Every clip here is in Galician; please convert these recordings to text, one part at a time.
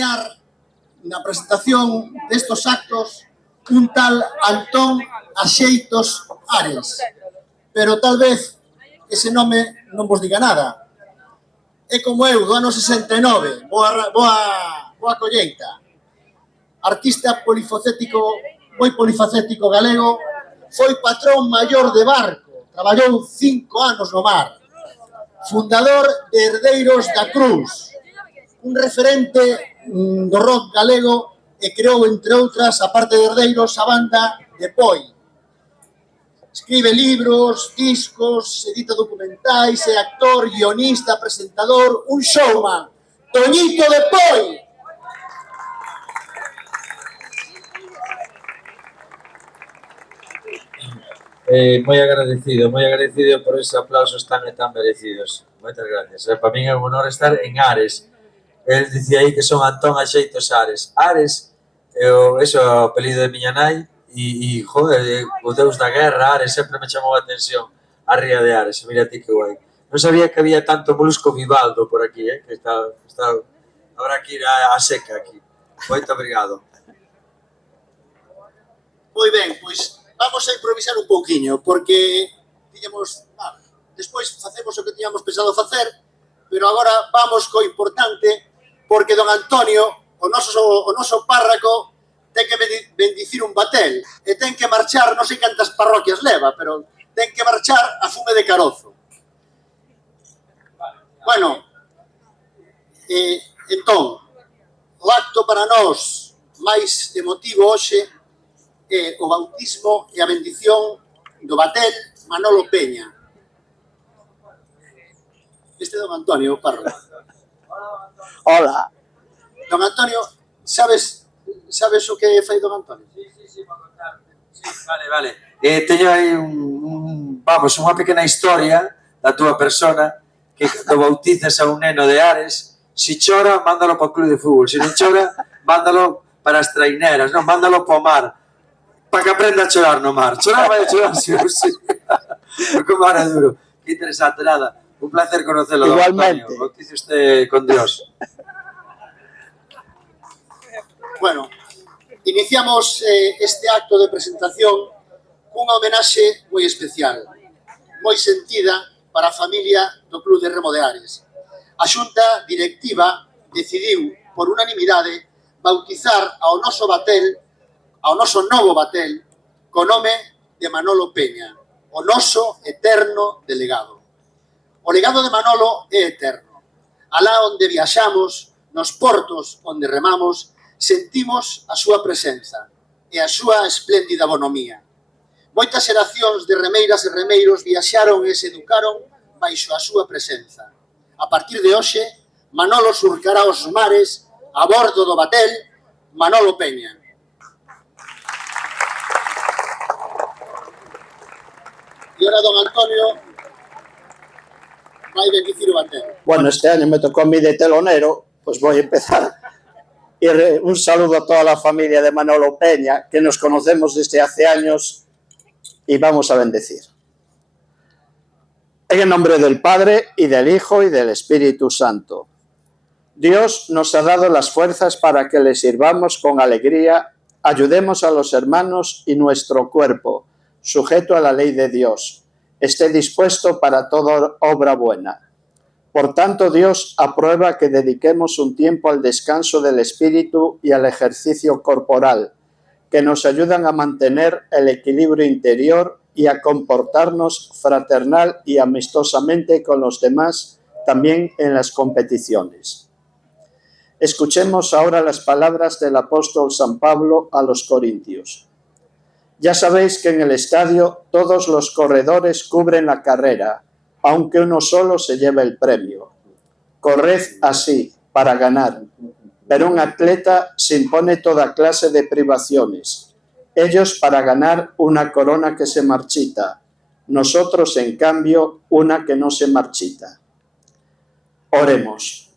acompañar na presentación destos actos un tal Antón Axeitos Ares, pero tal vez ese nome non vos diga nada. É como eu, do ano 69, boa colleita. Artista moi polifacético galego, foi patrón maior de barco, traballou 5 anos no mar, fundador de Herdeiros da Cruz, un referente do rock galego e creou, entre outras, a parte de Herdeiros, a banda de Poi. Escribe libros, discos, edita documentais, é actor, guionista, presentador, un showman, Toñito de Poi. Moi agradecido por esos aplausos tan merecidos. Moitas gracias. Para min é un honor estar en Ares. El dicía aí que son Antón Axeitos Ares. Ares é o apelido de miña nai e joder, o deus da guerra, Ares, sempre me chamou a atención a ría de Ares. Mira ti que guai. Non sabía que había tanto molusco bivaldo por aquí, que está habrá que ir a seca aquí. Moito obrigado. Moi ben, pois vamos a improvisar un pouquiño, porque despois facemos o que tiñamos pensado facer, pero agora vamos co importante, porque don Antonio, o noso párroco, ten que bendicir un batel, e ten que marchar, non sei cantas parroquias leva, pero ten que marchar a Fume de Carozo. Bueno, entón, o acto para nós máis emotivo hoxe é o bautismo e a bendición do batel Manolo Peña. Este é don Antonio, o párroco. Hola. Don Antonio, sabes o que fai don Antonio? Sí, para contarte. Sí, vale. Teño aí unha pequena historia da túa persona, que cando bautizas a un neno de Ares, si chora, mándalo para o club de fútbol, si non chora, mándalo para as traineras, non, mándalo para o mar, para que aprenda a chorar no mar. Chorar vai a chorar, sí. Porque o mar é duro. Que interesante, nada. Un placer conocelo, don Antonio. Bautice usted con Dios. Bueno, iniciamos este acto de presentación cunha homenaxe moi especial, moi sentida para a familia do Club de Remo de Ares. A xunta directiva decidiu, por unanimidade, bautizar ao noso novo batel, co nome de Manolo Peña, o noso eterno delegado. O legado de Manolo é eterno. Alá onde viaxamos, nos portos onde remamos, sentimos a súa presenza e a súa espléndida bonomía. Moitas xeracións de remeiras e remeiros viaxaron e se educaron baixo a súa presenza. A partir de hoxe, Manolo surcará os mares a bordo do batel Manolo Peña. E ora don Antonio vai bendicir o batel. Bueno, este año me tocó a mí de telonero, pues voy a empezar. Y un saludo a toda la familia de Manolo Peña, que nos conocemos desde hace años, y vamos a bendecir. En el nombre del Padre, y del Hijo, y del Espíritu Santo. Dios nos ha dado las fuerzas para que le sirvamos con alegría, ayudemos a los hermanos y nuestro cuerpo, sujeto a la ley de Dios, esté dispuesto para toda obra buena. Por tanto, Dios aprueba que dediquemos un tiempo al descanso del espíritu y al ejercicio corporal, que nos ayudan a mantener el equilibrio interior y a comportarnos fraternal y amistosamente con los demás, también en las competiciones. Escuchemos ahora las palabras del apóstol San Pablo a los Corintios. Ya sabéis que en el estadio todos los corredores cubren la carrera, aunque uno solo se lleve el premio. Corred así, para ganar. Pero un atleta se impone toda clase de privaciones. Ellos para ganar una corona que se marchita. Nosotros, en cambio, una que no se marchita. Oremos.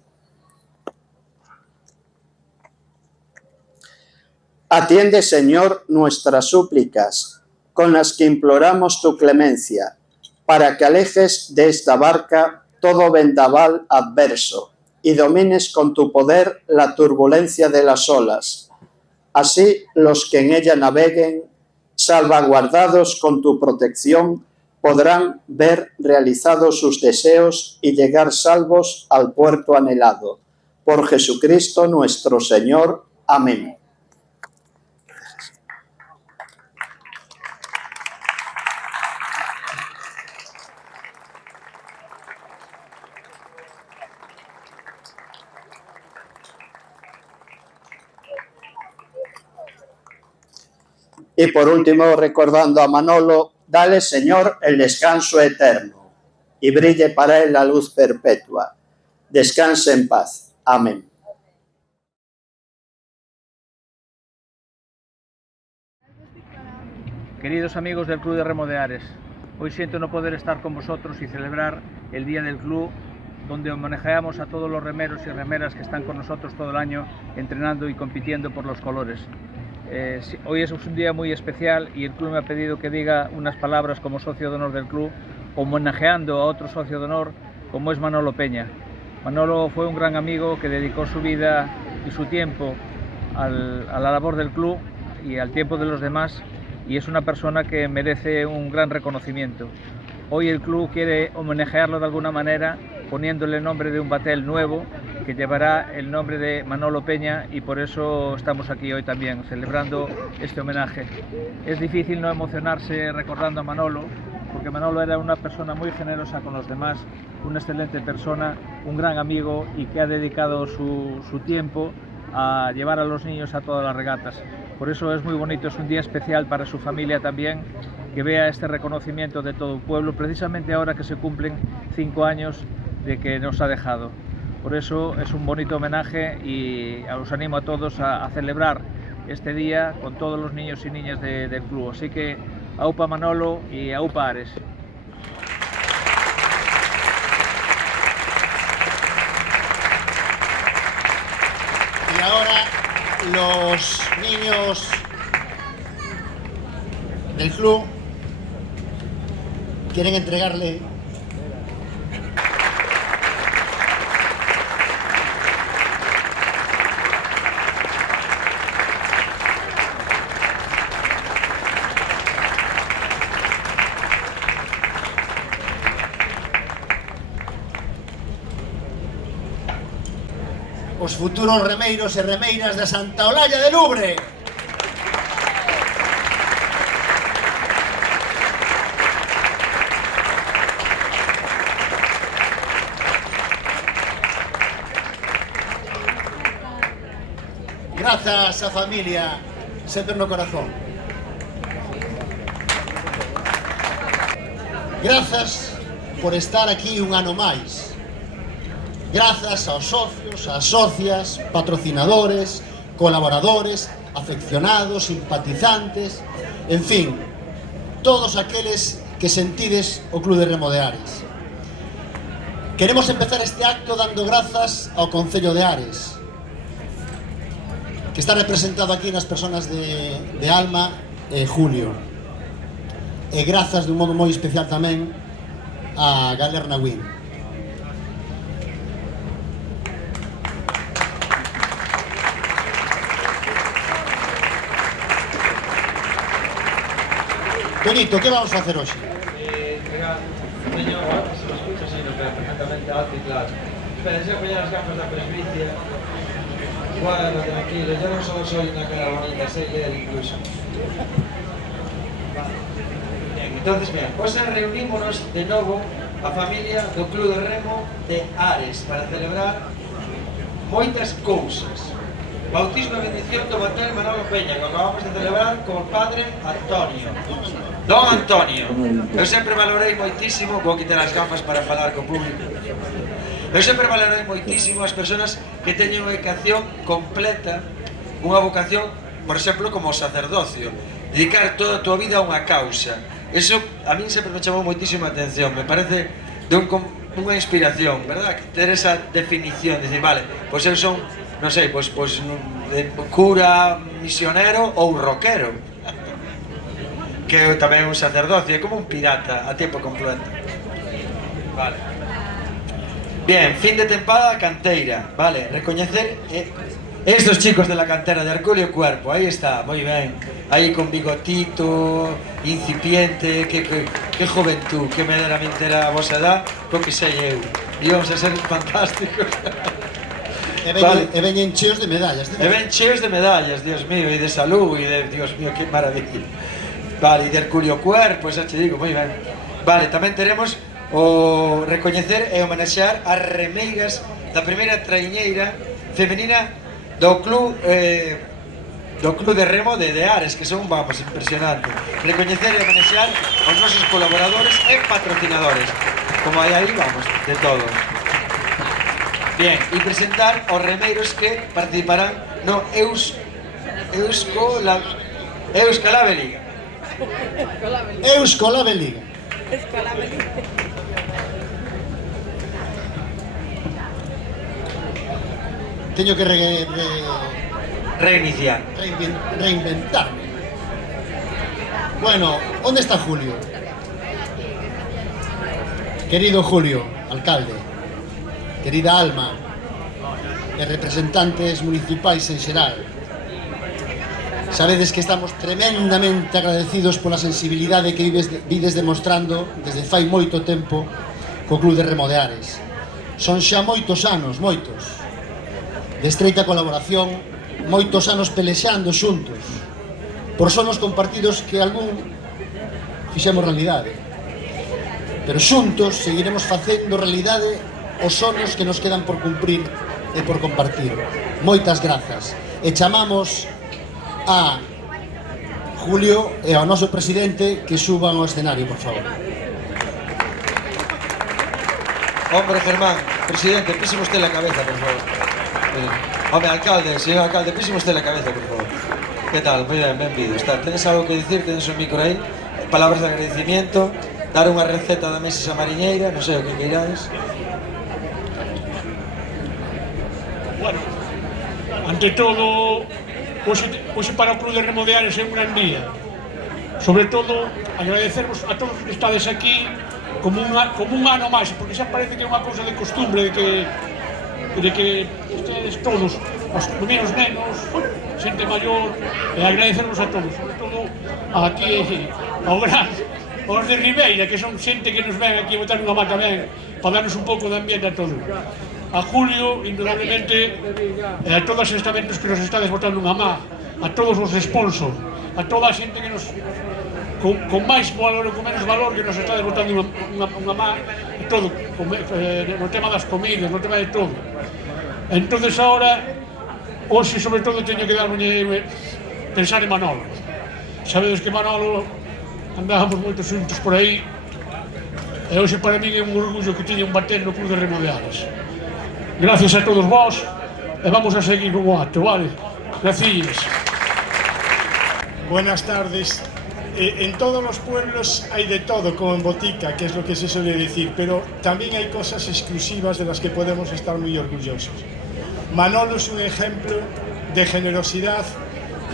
Atiende, Señor, nuestras súplicas, con las que imploramos tu clemencia, para que alejes de esta barca todo vendaval adverso y domines con tu poder la turbulencia de las olas. Así los que en ella naveguen, salvaguardados con tu protección, podrán ver realizados sus deseos y llegar salvos al puerto anhelado. Por Jesucristo nuestro Señor. Amén. Y por último, recordando a Manolo, dale, Señor, el descanso eterno y brille para él la luz perpetua. Descanse en paz. Amén. Queridos amigos del Club de Remo de Ares, hoy siento no poder estar con vosotros y celebrar el Día del Club, donde homenajeamos a todos los remeros y remeras que están con nosotros todo el año entrenando y compitiendo por los colores. Hoy es un día muy especial y el club me ha pedido que diga unas palabras como socio de honor del club, homenajeando a otro socio de honor como es Manolo Peña. Manolo fue un gran amigo que dedicó su vida y su tiempo a la labor del club y al tiempo de los demás, y es una persona que merece un gran reconocimiento. Hoy el club quiere homenajearlo de alguna manera poniéndole el nombre de un batel nuevo que llevará el nombre de Manolo Peña, y por eso estamos aquí hoy también celebrando este homenaje. Es difícil no emocionarse recordando a Manolo, porque Manolo era una persona muy generosa con los demás, una excelente persona, un gran amigo y que ha dedicado su tiempo a llevar a los niños a todas las regatas. Por eso es muy bonito, es un día especial para su familia también, que vea este reconocimiento de todo el pueblo, precisamente ahora que se cumplen 5 años de que nos ha dejado. Por eso es un bonito homenaje y os animo a todos a celebrar este día con todos los niños y niñas del club. Así que aupa Manolo y aupa Ares. Y ahora los niños del club quieren entregarle os futuros remeiros e remeiras da Santa Olalla de Lubre. Grazas a familia, sempre no corazón. Grazas por estar aquí un ano máis. Grazas aos socios, ás socias, patrocinadores, colaboradores, afeccionados, simpatizantes, en fin, todos aqueles que sentides o Club de Remo de Ares. Queremos empezar este acto dando grazas ao Concello de Ares, que está representado aquí nas persoas de Alma e Julio. E grazas de un modo moi especial tamén a Galerna Win. Benito, que vamos a facer hoxe? Teño, se lo escucho, sí, no, pero perfectamente alto y claro. Espera, se voy a las gafas de presbicia. Bueno, tranquilo, yo no solo soy una cara bonita, sé leer incluso. Bien, entonces, bien, hoxe reunímonos de novo a familia do Club de Remo de Ares para celebrar moitas cousas. Bautismo e bendición do batel Manolo Peña, que acabamos de celebrar co padre Antonio. Don Antonio, eu sempre valorei moitísimo, vou quitar as gafas para falar co público. Eu sempre valorei moitísimo as persoas que teñen unha vocación completa, unha vocación, por exemplo, como o sacerdocio, dedicar toda a tua vida a unha causa. Eso a min sempre me chamou moitísima atención, me parece de unha inspiración, verdad? Ter esa definición, dicir, vale, pois eu son, non sei, pois cura, misionero ou rockero, que tamén é un sacerdocio, é como un pirata a tempo completo. Vale. Bien, fin de tempada canteira, vale, recoñecer estos chicos de la cantera de Herculio Cuerpo, ahí está, moi ben, aí con bigotito, incipiente, que juventud, que meramente era a vosa edad, co que sei eu, íbamos a ser fantásticos. E veñen cheos de medallas. E ben cheos de medallas, Dios mío, e de salud, e de, Dios mío, que maravilla. Vale, e de Herculio Cuerpo, xa te digo, moi ben. Vale, tamén teremos o recoñecer e homenaxear as remeigas da primeira traiñeira femenina do club de remo de Ares, que son, vamos, impresionante. Recoñecer e homenaxear aos nosos colaboradores e patrocinadores, como hai aí, vamos, de todo. Bien, e presentar os remeiros que participarán no Euskalave Liga. Euskalave Liga. Teño que reinventarme. Bueno, onde está Julio? Querido Julio, alcalde, querida Alma, e representantes municipais en xeral, sabedes que estamos tremendamente agradecidos pola sensibilidade que vides demostrando desde fai moito tempo co Club de Remo de Ares. Son xa moitos anos, moitos, de estreita colaboración, moitos anos pelexando xuntos, por sonos compartidos que algún fixemos realidade. Pero xuntos seguiremos facendo realidade os sonos que nos quedan por cumprir e por compartir. Moitas grazas. E chamamos a Julio e ao noso presidente que suban ao escenario, por favor. Hombre, Germán, presidente, píseme usted la cabeza, por favor. Hombre, alcalde, señor alcalde, píseme usted la cabeza, por favor. ¿Qué tal? Muy bien, benvido. ¿Tenes algo que decir? ¿Tenes un micro aí? Palabras de agradecimiento, dar unha receta da mesa mariñeira, non sei o que queiráis. Bueno, ante todo, hoxe para o Club de Remo de Ares é un gran día. Sobre todo, agradecervos a todos que estades aquí como un ano máis, porque xa parece que é unha cousa de costumbre de que ustedes todos, os menos nenos, xente maior, e agradecervos a todos, sobre todo aquí aos de Ribeira, que son xente que nos ven aquí a botar unha má tamén, para darnos un pouco de ambiente a todos. A Julio, indudablemente, e a todos os estamentos que nos estades botando unha má, a todos os sponsors, a toda a xente que nos con máis valor ou con menos valor que nos estades botando unha má, todo, no tema das comidas, no tema de todo. Entonces ahora, hoxe sobre todo teño que pensar en Manolo. Sabedes que Manolo andábamos moitos xuntos por aí, e hoxe para mí é un orgullo que teña un bater no Club de Remo de Ares. Gracias a todos vos, e vamos a seguir con o acto, vale? Gracias. Buenas tardes. En todos los pueblos hay de todo, como en botica, que es lo que se suele decir, pero también hay cosas exclusivas de las que podemos estar muy orgullosos. Manolo es un ejemplo de generosidad,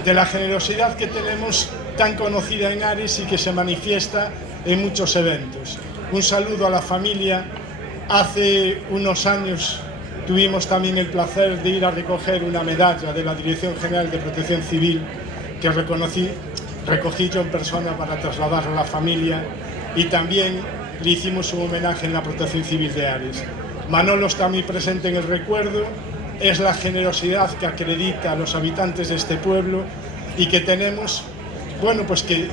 de la generosidad que tenemos tan conocida en Ares y que se manifiesta en muchos eventos. Un saludo a la familia. Hace unos años tuvimos también el placer de ir a recoger una medalla de la Dirección General de Protección Civil que recogí yo en persona para trasladarla a la familia, y también le hicimos un homenaje en la Protección Civil de Ares. Manolo está muy presente en el recuerdo, es la generosidad que acredita a los habitantes de este pueblo y que tenemos, bueno, pues que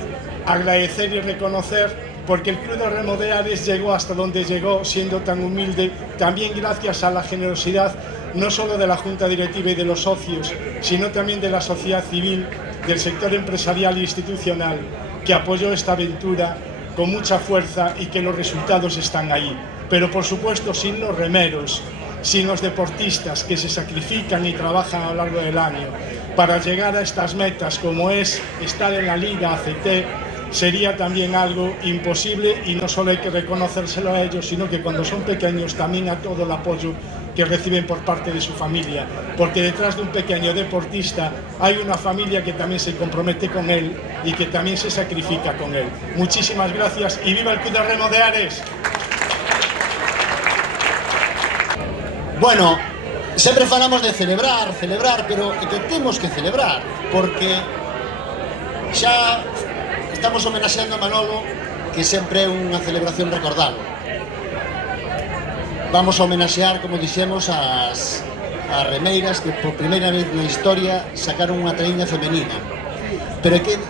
agradecer y reconocer, porque el Club de Remo de Ares llegó hasta donde llegó siendo tan humilde, también gracias a la generosidad no solo de la Junta Directiva y de los socios, sino también de la sociedad civil, del sector empresarial e institucional, que apoyó esta aventura con mucha fuerza y que los resultados están ahí. Pero por supuesto sin los remeros, sin los deportistas que se sacrifican y trabajan a lo largo del año para llegar a estas metas, como es estar en la Liga ACT, sería también algo imposible, y no solo hay que reconocérselo a ellos, sino que cuando son pequeños también a todo el apoyo que reciben por parte de su familia, porque detrás de un pequeño deportista hay una familia que también se compromete con él y que también se sacrifica con él. Muchísimas gracias y ¡viva el Club de Remo de Ares! Bueno, sempre falamos de celebrar, pero é que temos que celebrar, porque xa estamos homenaxeando a Manolo, que sempre é unha celebración recordalo. Vamos a homenaxear, como dixemos, as remeiras que por primeira vez na historia sacaron unha traíña femenina. Pero é que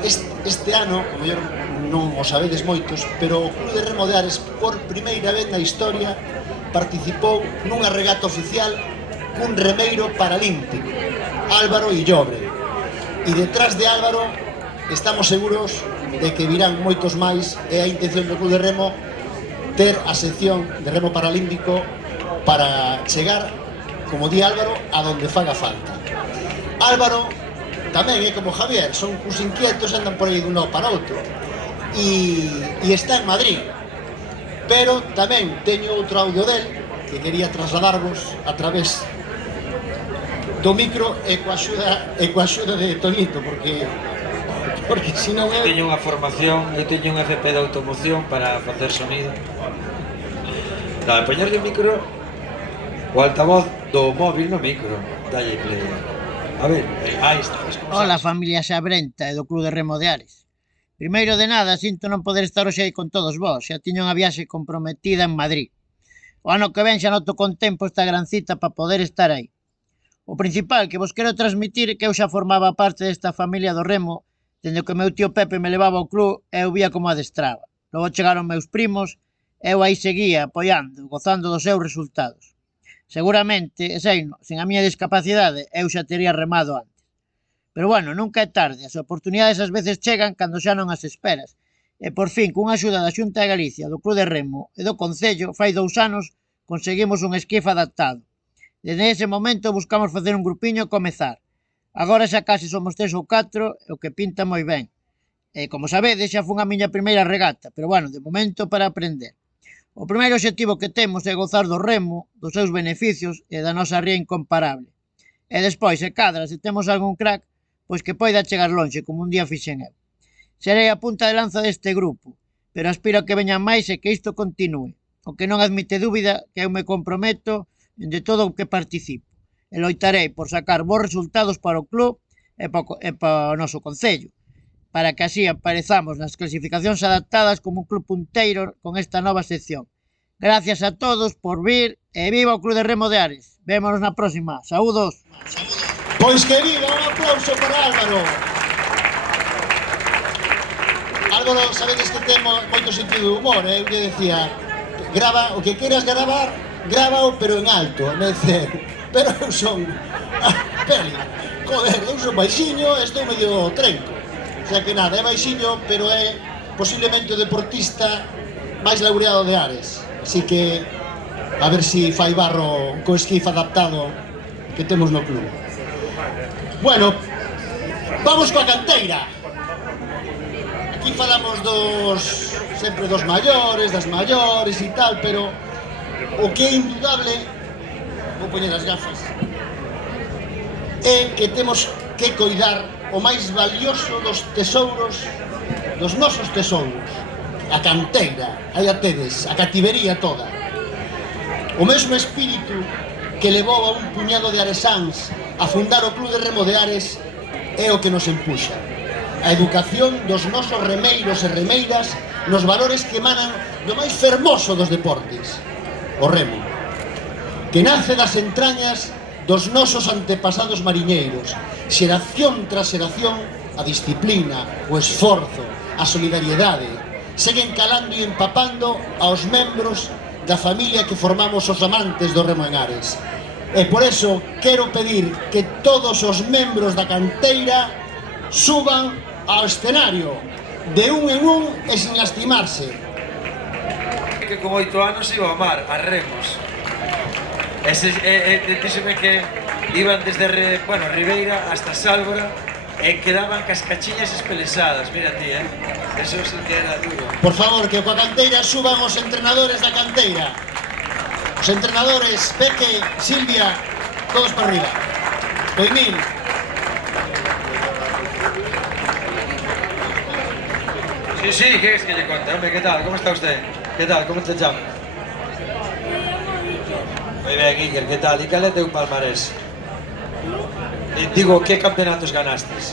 este ano, como mellor non o sabedes moitos, pero o Club de Remo de Ares por primeira vez na historia participou nunha regata oficial cun remeiro paralímpico, Álvaro Illobre. E detrás de Álvaro estamos seguros de que virán moitos máis, e a intención do Club de Remo ter a sección de remo paralímpico para chegar, como di Álvaro, a donde faga falta. Álvaro tamén é como Javier, son uns inquietos, andan por aí dun lado para outro, e está en Madrid. Pero tamén teño outro audio del que quería trasladarvos a través do micro e coa axuda de Tonito, porque senón Eu teño unha formación, eu teño un FP de automoción para facer sonido. Para poñerle o micro, o altavoz do móvil no micro, dalle play. A ver, aí está. Hola, familia Xabrenta e do Club de Remo de Ares. Primeiro de nada, sinto non poder estar hoxe aí con todos vós, xa tiño unha viaxe comprometida en Madrid. O ano que ven xa noto con tempo esta gran cita para poder estar aí. O principal que vos quero transmitir é que eu xa formaba parte desta familia do Remo, dende que o meu tío Pepe me levaba ao club e eu vía como adestraba. Logo chegaron meus primos, eu aí seguía apoiando, gozando dos seus resultados. Seguramente, e sei, sen a miña discapacidade, eu xa tería remado antes. Pero bueno, nunca é tarde, as oportunidades ás veces chegan cando xa non as esperas. E por fin, cunha axuda da Xunta de Galicia, do Club de Remo e do Concello, fai 2 anos, conseguimos un esquife adaptado. Desde ese momento buscamos facer un grupiño e comezar. Agora xa case somos 3 ou 4, o que pinta moi ben. E como sabedes, xa fun a miña primeira regata, pero bueno, de momento para aprender. O primeiro obxectivo que temos é gozar do remo, dos seus beneficios e da nosa ría incomparable. E despois, se cadra, se temos algún crack, pois que poida chegar lonxe, como un día fixen eu. Serei a punta de lanza deste grupo, pero aspiro a que veñan máis e que isto continúe. O que non admite dúbida que eu me comprometo de todo o que participo. E loitarei por sacar bons resultados para o club e para o noso concello, para que así aparezamos nas clasificacións adaptadas como un club punteiro con esta nova sección. Gracias a todos por vir e viva o Club de Remo de Ares. Vémonos na próxima. Saúdos. Pois que viva, un aplauso para Álvaro. Álvaro, sabedes que temos moito sentido de humor, eu lle decía, grava o que queras gravar, grábao, pero en alto, me dice, pero eu son, joder, eu son baixiño, estou medio trenco. O sea que nada, é baixiño, pero é posiblemente o deportista máis laureado de Ares. Así que, a ver si fai barro co esquife adaptado que temos no club. Bueno, vamos coa canteira. Aquí falamos sempre dos maiores, das maiores e tal, pero o que é indudable, vou poñer as gafas, é que temos que coidar o máis valioso dos tesouros, dos nosos tesouros, a canteira, aí a tedes, a cativería toda. O mesmo espírito que levou a un puñado de aresáns a fundar o Club de Remo de Ares é o que nos empuxa. A educación dos nosos remeiros e remeiras nos valores que emanan do máis fermoso dos deportes, o remo, que nace das entrañas dos nosos antepasados mariñeiros, xeración tras xeración. A disciplina, o esforzo, a solidariedade seguen calando e empapando aos membros da familia que formamos os amantes do remo en Ares. E por eso quero pedir que todos os membros da canteira suban ao escenario de un en un e sin lastimarse. Que con 8 anos iba a mar, a remos. Díxeme que iban desde Ribeira hasta Sálvora e quedaban cascachiñas espelesadas, mira ti, eso sí que era duro. Por favor, que coa canteira suban os entrenadores da canteira. Os entrenadores, Peque, Silvia, todos para arriba. Toimil. Sí, ¿qué es que le cuente? Hombre, ¿qué tal? ¿Cómo está usted? ¿Qué tal? ¿Cómo te llamas? Moi ben, Iker, que tal? E cal é teu palmarés? Digo, que campeonatos ganastes?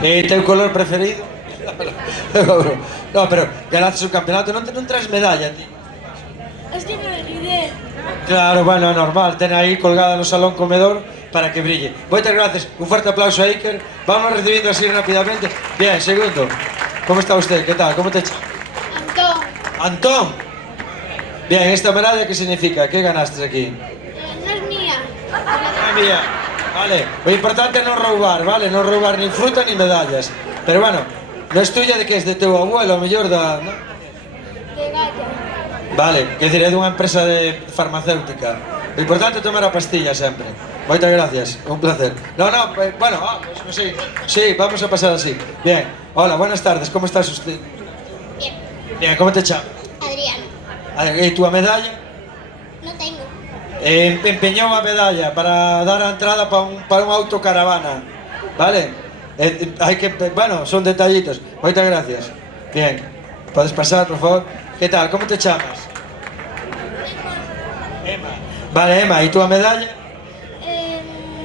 E teu color preferido? No, pero ganaste un campeonato, non traes medalla, ti? Es que me olvidé. Claro, bueno, normal, ten aí colgada no salón comedor para que brille. Moitas gracias, un fuerte aplauso a Iker. Vamos recibiendo así rápidamente. Bien, segundo. ¿Cómo está usted? ¿Qué tal? ¿Cómo te llamas? Antón. Antón. Bien, esta medalla, ¿qué significa? ¿Qué ganaste aquí? No es mía. Ah, mía. Vale, lo importante é non roubar, vale? Non roubar ni fruta ni medallas. Pero bueno, non es tuya, de que es de teu abuelo, a mellor da... ¿no? De Gaya. Vale, quer dizer, é dunha empresa de farmacéutica. O importante é tomar a pastilla sempre. Moitas gracias, un placer. No, bueno, pues no sé. Sí, vamos a pasar así. Bien, hola, buenas tardes, ¿cómo estás usted? Bien. Bien, ¿cómo te llamas? Adriano. ¿Y tu medalla? No tengo. Empeñou a medalla para dar a entrada para un autocaravana, vale? Hay que, bueno, son detallitos. Moitas gracias. Bien, podes pasar, por favor. ¿Qué tal? ¿Cómo te llamas? Emma. Vale, Emma, ¿y tu medalla?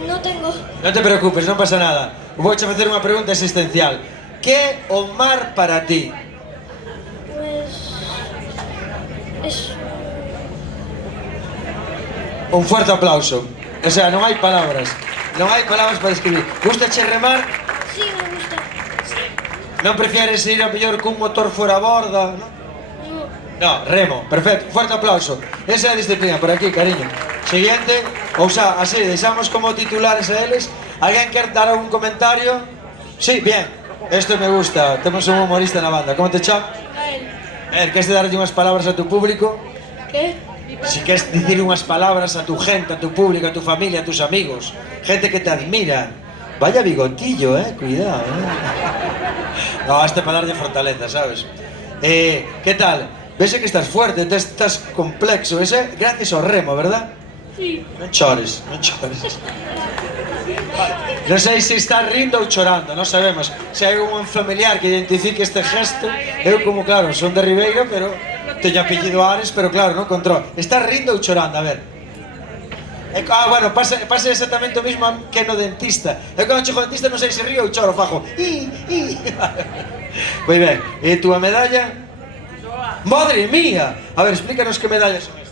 No tengo. Non te preocupes, non pasa nada. Vou a facer unha pregunta existencial. Que é o mar para ti? Pues... Es... Un fuerte aplauso. O sea, non hai palabras. Non hai palabras para describir. Gustache remar? Sí, me gusta. Non prefieres ir a mellor cun motor fora a borda? No? No, remo. Perfecto. Fuerte aplauso. Esa é a disciplina. Por aquí, cariño. Siguiente. Ou xa, así, deixamos como titulares a eles. Alguén quer dar algún comentario? Sí, bien. Esto me gusta. Temos un humorista na banda. Como te chamas? Queres darlle unhas palabras a tu público? ¿Qué? Si queres dicir unhas palabras a tu gente, a tu público, a tu familia, a tus amigos, gente que te admira. Vaya bigotillo, cuidado, No, este para darlle fortaleza, sabes? ¿Qué tal? Ves que estás fuerte, estás complexo, ese gracias ao remo, verdad? Sí. Non chores, non chores. Non sei se estás rindo ou chorando, non sabemos. Se hai un familiar que identifique este gesto, eu como, claro, son de Ribeiro, pero teño apellido Ares, pero claro, non controlo. Estás rindo ou chorando? A ver. Bueno, pasa exactamente o mismo que no dentista. Eu cando chego ao dentista non sei se río ou choro, fajo. Moi ben, e túa medalla? Madre mía! A ver, explícanos que medallas son estas.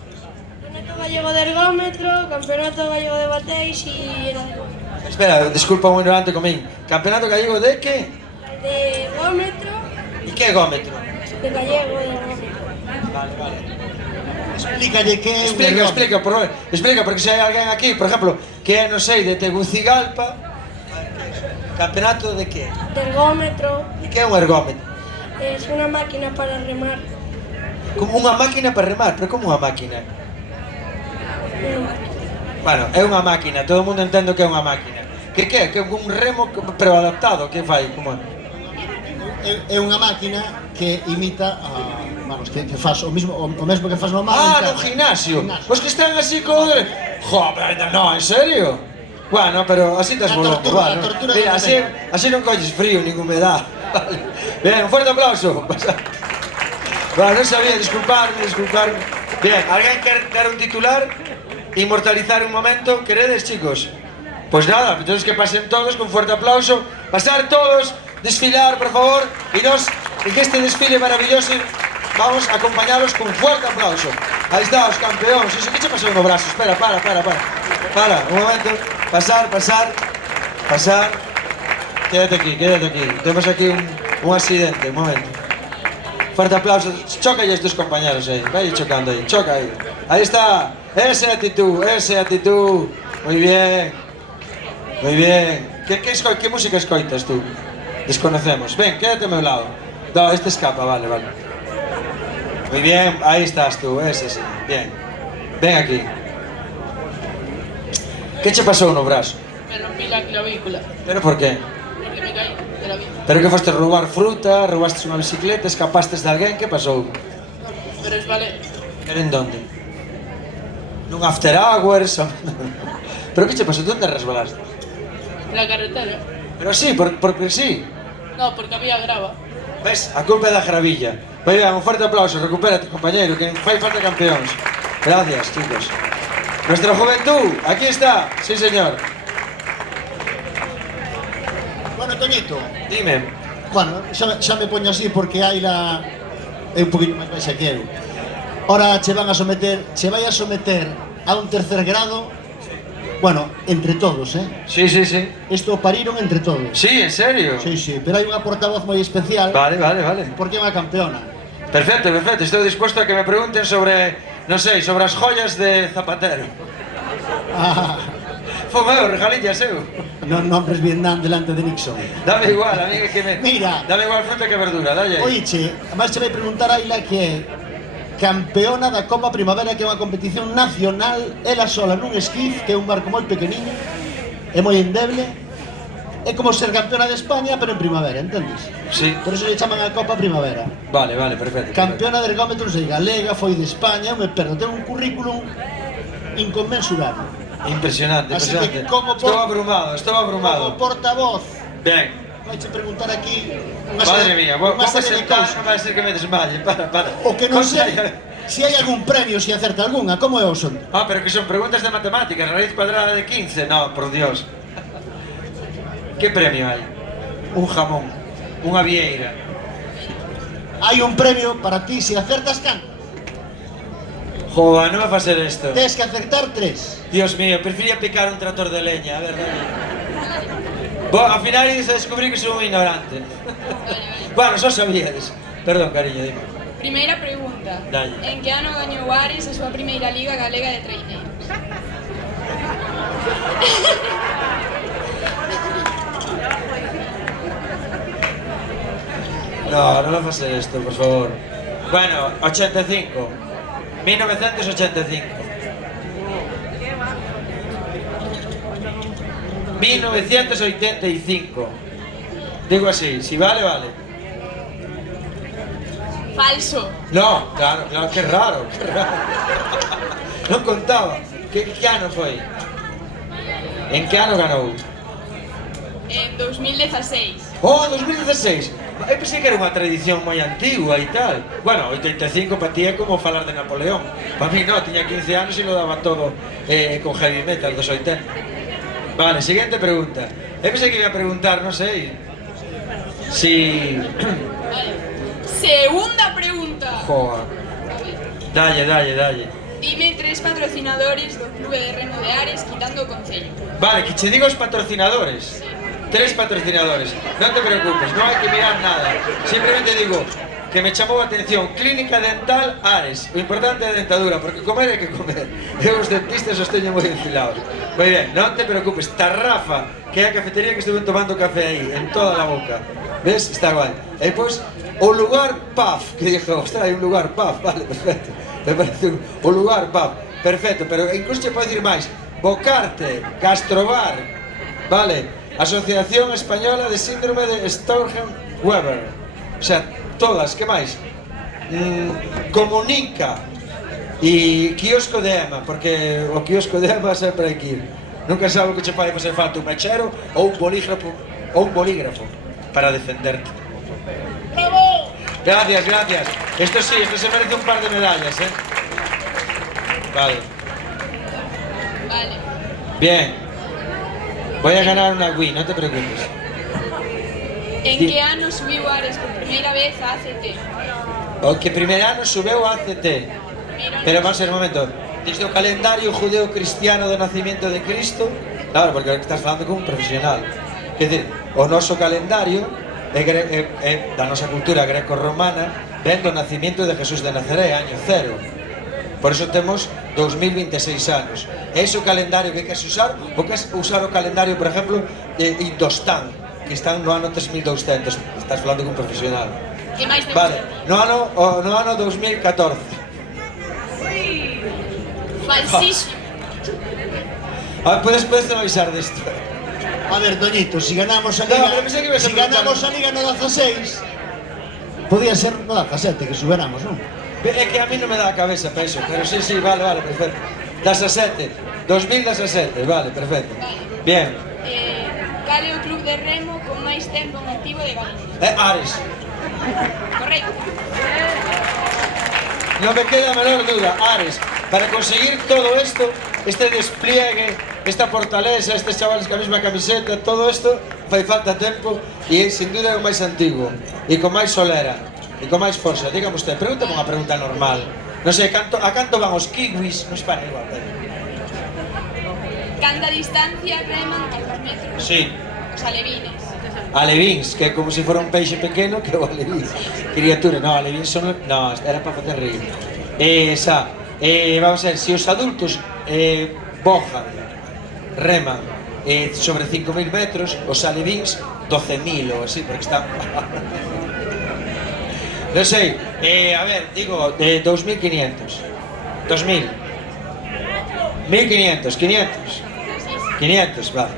Campeonato gallego de ergómetro, campeonato gallego de batéis y... Espera, disculpa un ignorante comín. Campeonato gallego de que? De ergómetro. E que é gómetro? De gallego de ergómetro. Vale. Explícalle que é un Explica, por favor. Explica, porque se hai alguén aquí, por exemplo, que é, non sei, de Tegucigalpa. Campeonato de que? De ergómetro. E que é un ergómetro? Es una máquina para remar. Como unha máquina para remar, pero como unha máquina? Bueno, é unha máquina, todo o mundo entende que é unha máquina. Que é? Que é un remo pero adaptado, que fai? Como é unha máquina que imita a... Vamos, que faz o mesmo que faz no mar. No gimnasio. Pois que están así con... Joder, no, en serio? Bueno, pero así te has volado. Mira, así non colles frío, nin humedad. Bien, un fuerte aplauso. Bueno, non sabía, disculparme. Bien, alguén quer dar un titular? Inmortalizar un momento, queredes, chicos? Pues nada, entonces que pasen todos con fuerte aplauso. Pasar todos, desfilar, por favor. Y en este desfile maravilloso vamos a acompañaros con fuerte aplauso. Ahí está, os campeóns. Iso que che pasou no brazo? Espera, para. Un momento. Pasar. Quédate aquí. Temos aquí un accidente, un momento. Fuerte aplauso. Choca aí estes compañeros aí. Vai chocando aí, choca aí. Aí está. Esa é a actitud. Moi bien. Que música escoitas tú? Desconocemos. Ven, quédate ao meu lado. No, este escapa, vale. Muy bien, ahí estás tú, ese sí. Bien. Ven aquí. ¿Qué che pasou no brazo? Me rompí la clavícula. ¿Pero por qué? Porque me caí de la bici. ¿Pero que foste roubar fruta, roubaste unha bicicleta, escapastes de alguén? Que pasou? Pero resbalé. ¿Pero en donde? Nun after hours? ¿Pero que che pasou? ¿Dónde resbalaste? En la carretera. Pero sí, porque sí. No, porque había grava. Ves, a culpa é da gravilla. Moi ben, un forte aplauso, recupérate, compañeiro, que fai falta campeóns. Gracias, chicos. Nuestra juventud, aquí está, sí señor. Bueno, Toñito, Dime. bueno, xa me poño así porque Aila é un poquinho máis baixa que eu. Ora che vai a someter a un tercer grado, bueno, entre todos, Sí, sí, sí. Isto o pariron entre todos. Sí, en serio? Sí, pero hai unha portavoz moi especial. Vale. Porque é unha campeona. Perfecto, estoy dispuesto a que me pregunten sobre, no sé, sobre as joyas de Zapatero. Fue meu, regalillas eu. Non nombres Vietnam delante de Nixon. Dame igual, a mí que me... Mira. Dame igual fruta que verdura, dalle. Oiche, además che vai preguntar a Aila que é campeona da Copa Primavera, que é unha competición nacional, ela sola nun esquif, que é un barco moi pequeniño, é moi endeble, é como ser campeona de España, pero en primavera, entendes? Sí. Por eso lle chaman a Copa Primavera. Vale, perfecto. Campeona de ergómetros e galega, foi de España, me perdo, ten un currículum inconmensurable. Impresionante. Así que Estou abrumado. Como portavoz, Ben. vai che preguntar aquí Madre mía, vou a serie de sentar, cousas. non vai ser que me desmaye, para. O que non sei, se hai algún premio, se acerta algunha, como é o son? Pero que son preguntas de matemáticas, raíz cuadrada de 15, no, por Dios. Que premio hai? Un jamón, unha vieira. Hai un premio para ti, se acertas canto. Joder, non me fa ser isto. Tens que acertar 3. Dios mío, prefería picar un trator de leña, a ver, dale. Al final ides a descubrir que son un ignorante. Bueno, só sabíades. Perdón, cariño, dime. Primeira pregunta. Dalle. En que ano gañou Ares a súa primeira liga galega de treineiros? No me faces esto, por favor. Bueno, 85. 1985. 1985. Digo así, si vale, vale. Falso. No, claro, que raro. Non contaba. Que ano foi? En que ano ganou? En 2016. Oh, 2016. Eu pensei que era unha tradición moi antigua e tal. Bueno, 85 para ti é como falar de Napoleón. Para mí no, tiña 15 anos e lo daba todo con heavy metal dos 80. Vale, siguiente pregunta. Eu pensei que iba a preguntar, non sei, si... Vale. Segunda pregunta. Joa. Dalle. Dime 3 patrocinadores do Clube de Remo de Ares quitando o Concello. Vale, que che digo os patrocinadores. 3 patrocinadores, non te preocupes, non hai que mirar nada. Simplemente digo que me chamou a atención Clínica Dental Ares. O importante é a dentadura, porque comer é que comer. Eu os dentistas os teño moi enfilados. Moi ben, non te preocupes, Tarrafa, que é a cafetería que estuve tomando café aí, en toda a boca. Ves? Está guai. E pois, o lugar Paf, que dixo, ostras, hai un lugar Paf, vale, perfecto. Me parece o lugar Paf, perfecto, pero incluso che pode dicir máis, Bocarte, Gastrobar, vale, Asociación Española de Síndrome de Stauchen-Weber. O sea, todas, que máis? Comunica e quiosco de Ema, porque o quiosco de Ema sempre hai que ir. Nunca sabe o que che fai facer falta un mechero ou un bolígrafo para defenderte. ¡Bravo! Gracias. Esto sí, esto se merece un par de medallas, Vale. Bien. Voy a ganar una Wii, no te preocupes. En que ano subiu Ares por primeira vez a ACT? O que primer ano subeu a ACT. Pero vamos a ver un momento. Desde o calendario judeo-cristiano do nacimiento de Cristo, claro, porque estás falando con un profesional. Quer dizer, o noso calendario é da nosa cultura greco-romana, ven do nacimiento de Jesús de Nazaret, año 0. Por eso temos 2026 anos. Ese o calendario que queres usar, ou queres usar o calendario, por exemplo, Indostán, que están no ano 3200. Estás falando con un profesional. Que máis te Vale, no ano 2014. Falsísimo. Puedes avisar disto. A ver, Doñito, si ganamos a No, Liga, pero pensé que ibas a si ganamos a Liga no 16, podía ser no 17 que suberamos, non? É que a mí non me dá a cabeza para eso, pero sí, vale, perfecto. 17, 2017, vale, perfecto. Bien. Cal é o club de remo con máis tempo en activo de Galicia? Ares. Correcto. No me queda a menor duda, Ares, para conseguir todo esto, este despliegue, esta fortaleza, estes chavales ca mesma camiseta, todo isto fai falta tempo e sin duda é o máis antigo e con máis solera e con máis forza. Dígame usted, pregúntame unha pregunta normal. Non sei, a canto van os kiwis? Non se para igual, Canta distancia reman aos metros. Sí. Os alevines. Alevins, que é como se fora un peixe pequeno que o alevins. Criatura, no, alevins son... No, era para facer reír. Vamos a ver, se os adultos bojan, reman sobre 5.000 metros, os alevins 12.000 ou así, porque están... Non sei, a ver, digo, 2.500. 2.000. 1.500, 500. 500, vale.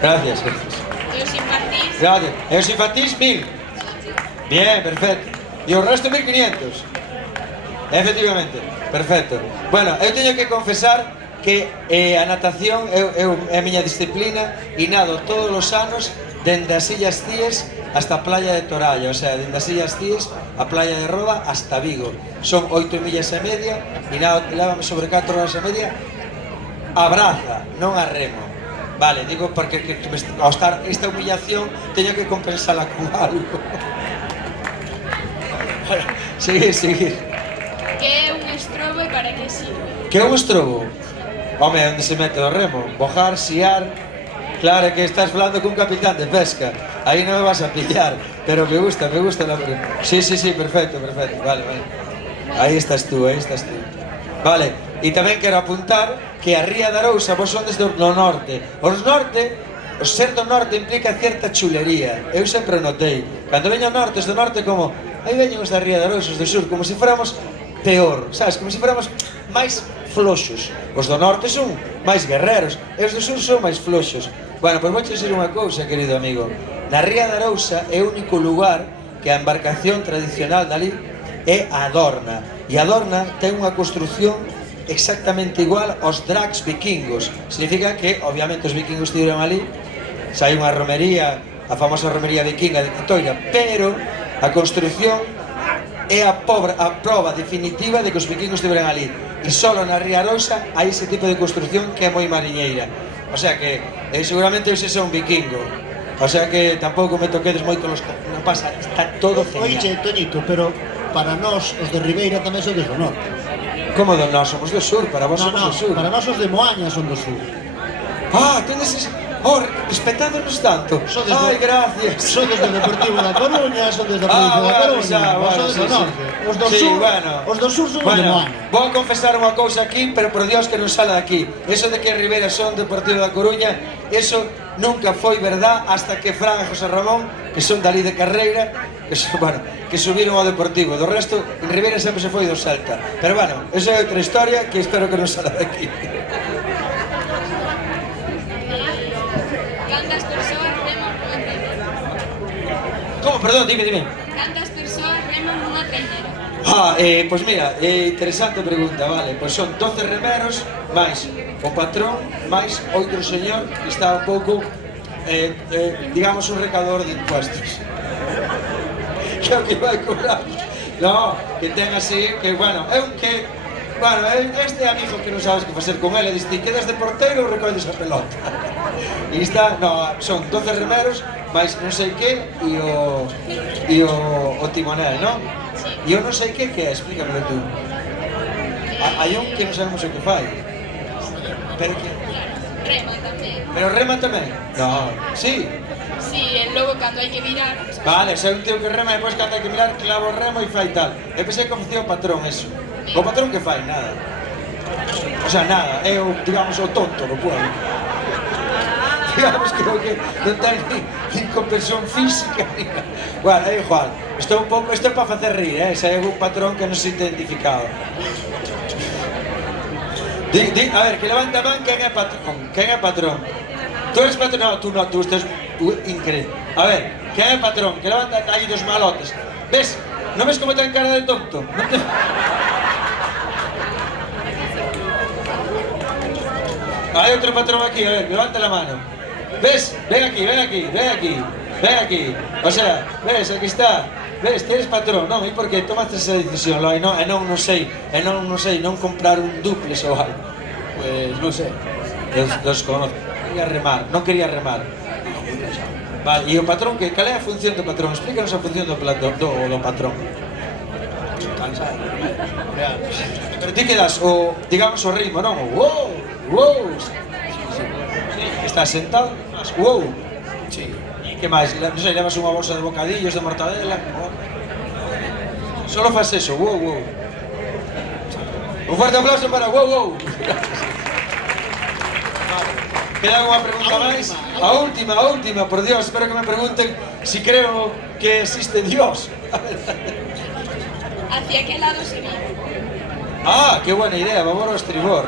Gracias, gracias. E os infantís. Gracias. E os infantís, 1.000. Bien, perfecto. E o resto 1.500. Efectivamente, perfecto. Bueno, eu teño que confesar que a natación é a miña disciplina e nado todos os anos dende as Illas Cíes hasta a playa de Toralla, o sea, dende as Illas Cíes a playa de Roda hasta Vigo. Son 8 millas e media e nado, levame sobre 4 horas e media a braza, non a remo. Vale, digo porque ao estar esta humillación teño que compensala con algo. Seguir. Que é un estrobo e para que sirve? Que é un estrobo? Home, onde se mete o remo? Bojar, siar... Claro que estás falando cun capitán de pesca. Aí non me vas a pillar. Pero me gusta la... Sí, perfecto. Vale. Aí estás tú. Vale, e tamén quero apuntar que a Ría de Arousa, vos son desde no norte. O ser do norte implica cierta chulería. Eu sempre o notei. Cando veño ao norte, os do norte como... Aí veñen os da Ría de Arousa, os do sur, como se fóramos peor, sabes? Como se fóramos máis floxos. Os do norte son máis guerreros, e os do sur son máis floxos. Bueno, pois vou dicir unha cousa, querido amigo. Na Ría de Arousa é o único lugar que a embarcación tradicional dali é a Adorna. E a Adorna ten unha construción exactamente igual aos drags vikingos. Significa que, obviamente, os vikingos estiveron ali, sai unha romería, a famosa romería vikinga de Titoira, pero a construción é a prova definitiva de que os vikingos estiveron ali. E solo na Ría de Arousa hai ese tipo de construción que é moi mariñeira. O sea que, seguramente ese é un vikingo. O sea que tampouco me toquedes moito los... Non pasa, está todo genial. Oiche, Toñito, pero para nós, os de Ribeira tamén son do norte. Como do nós? Somos do sur, para vos somos do sur. Para nós os de Moaña son do sur. Ah, tendes ese... Oh, respetándonos tanto. Ai, gracias. Sodes do Deportivo da Coruña, sodes da Provincia da Coruña. Sodes do norte. Os do sur, os do sur son os de Moaña. Vou confesar unha cousa aquí, pero por Dios que non sale de aquí. Eso de que Ribera son Deportivo da Coruña, eso nunca foi verdad hasta que Fran e José Ramón, que son dali de Carreira, que subiron ao Deportivo. Do resto, en Ribera sempre se foi do Celta. Pero bueno, esa é outra historia que espero que non sale de aquí. Cantas persoas reman nunha trainera? Como? Perdón, dime. Cantas persoas reman nunha trainera? Pois mira, interesante pregunta, vale. Pois son 12 remeros, máis o patrón, máis outro señor que está un pouco, digamos, un recaudador de impuestos. Que é o que vai cobrar. No, que ten así, que, bueno, é un que... Bueno, este amigo que non sabes que facer con ele, dice, quedas de porteiro ou recolles a pelota? E está, no, son 12 remeros, máis non sei que, e o timonel, non? E eu non sei que é, explícamelo tú. Hai un que non sabemos o que fai. Pero que... Rema tamén. Pero rema tamén? No, sí. Sí, e logo cando hai que virar... Vale, se é un tío que rema e depois cando hai que mirar, clavo o remo e fai tal. Eu pensei que facía o patrón eso. O patrón que fai? Nada. O sea, nada, é o, digamos, o tonto do pueblo. Digamos que non ten nin comprensión física ni nada. Bueno, é igual. Isto é para facer rir, se hai algún patrón que non se identificado. A ver, que levanta a man, quen é patrón? Quen é patrón? Tú eres patrón? No, tú estás increíble. A ver, quen é patrón? Que levanta aí dos malotes. Ves? Non ves como ten cara de tonto? Non te... Hai outro patrón aquí, a ver, levanta la mano. ¿Ves? Ven aquí. O sea, ¿ves? Aquí está. ves, que eres patrón, non? E por que tomaste esa decisión, Loi? Non sei, non comprar un duplex ou algo. Pues non sei. Los conozco. Non quería remar. Vale, e o patrón, cal é a función do patrón? Explícanos a función do patrón. Cansado. Pero ti quedas digamos, o ritmo, non? O wow, wow. Estás sentado, mas wow. Sí. E que máis? Non sei, levas unha bolsa de bocadillos, de mortadela. Solo faz eso, wow, wow. Un fuerte aplauso para wow, wow. Queda alguna pregunta máis? A última, por Dios, espero que me pregunten si creo que existe Dios. ¿Hacia qué lado se va? Ah, qué buena idea, babor o estribor.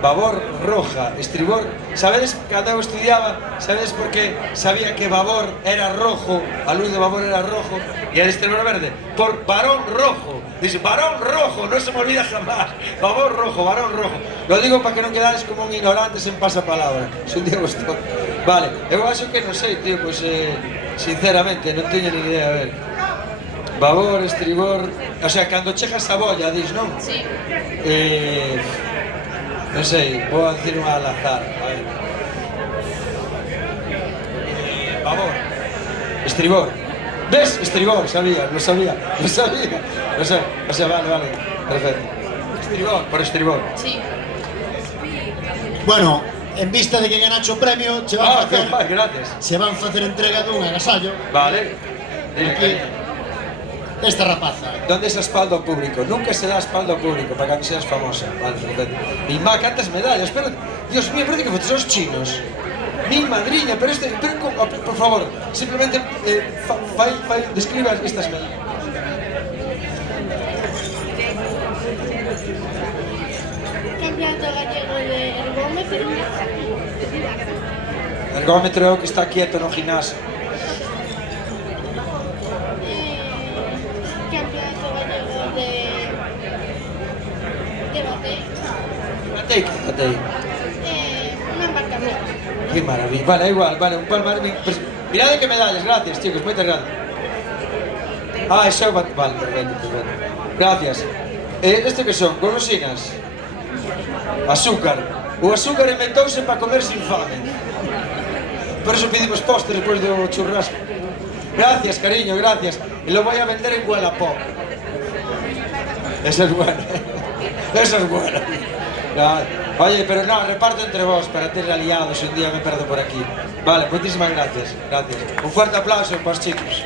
Babor roja, estribor. Sabedes, cando eu estudiaba, sabedes por que sabía que babor era rojo, a luz de babor era rojo e el estribor verde? Por varón rojo. Dice, varón rojo, no se me olvida jamás. Babor rojo, varón rojo. Lo digo para que non quedades como un ignorante sen pasapalabra. Se un día vos toca. Vale, eu acho que non sei, tío, pois sinceramente, non teño ni idea, a ver. Babor, estribor... O sea, cando chegas a bolla, dis, non? Sí. Non sei, vou a dicir unha al azar. A ver. Babor. Estribor. ¿Ves? Estribor, sabía. O sea, vale. Perfecto. Estribor, por estribor. Sí. Bueno, en vista de que ganache o premio, se van Gracias. facer entrega dun agasallo. Vale. Aquí, esta rapaza. ¿Dónde es espalda ao público? Nunca se dá espalda ao público para que seas famosa. Vale, perfecto. Mi má, cantas medallas, pero... Dios mío, parece que fotos os chinos. Mi madriña, pero por favor, simplemente describas estas medallas. Campeonato gallego de ergómetro. Ergómetro é o que está quieto no gimnasio. Campeonato gallego de batei. Batei. Una embarcación. Qué maravilla. Vale, igual, vale, un palmar. Mirad que medallas, gracias, chicos, moitas gracias. Ah, eso vale, perfecto. Gracias. ¿Esto que son? Golosinas. Azúcar. O azúcar inventouse para comer sin fame. Por eso pedimos postre después do churrasco. Gracias, cariño, gracias. Y lo voy a vender en Wallapop. Eso es bueno. Eso es bueno. Oye, pero no, reparto entre vos para tener aliados si un día me perdo por aquí. Vale, muchísimas gracias. Gracias. Un fuerte aplauso para os chicos.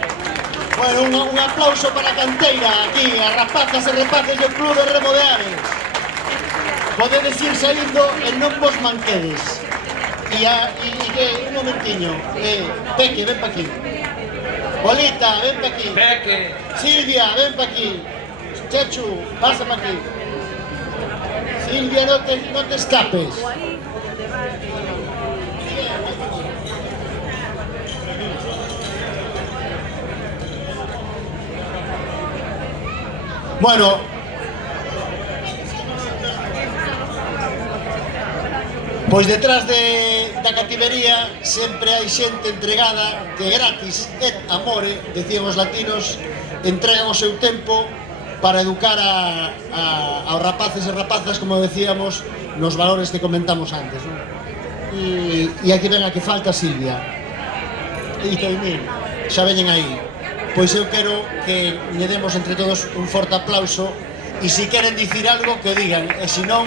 Bueno, un aplauso para a canteira aquí, a rapazas e rapaces do Club de Remo de Ares. Podedes ir saindo e non vos manquedes. E un momentiño, Peque, ven pa aquí. Bolita, ven pa aquí. Peque. Silvia, ven pa aquí. Chechu, pasa pa aquí. Silvia, no te escapes. Bueno, pois detrás da cativería sempre hai xente entregada que gratis et amore, decían os latinos, entregan o seu tempo para educar aos rapaces e rapazas, como decíamos, nos valores que comentamos antes, non? E aquí ven a que falta Silvia e Taimín, xa veñen aí. Pois eu quero que lle demos entre todos un forte aplauso e se queren dicir algo que o digan, e se non,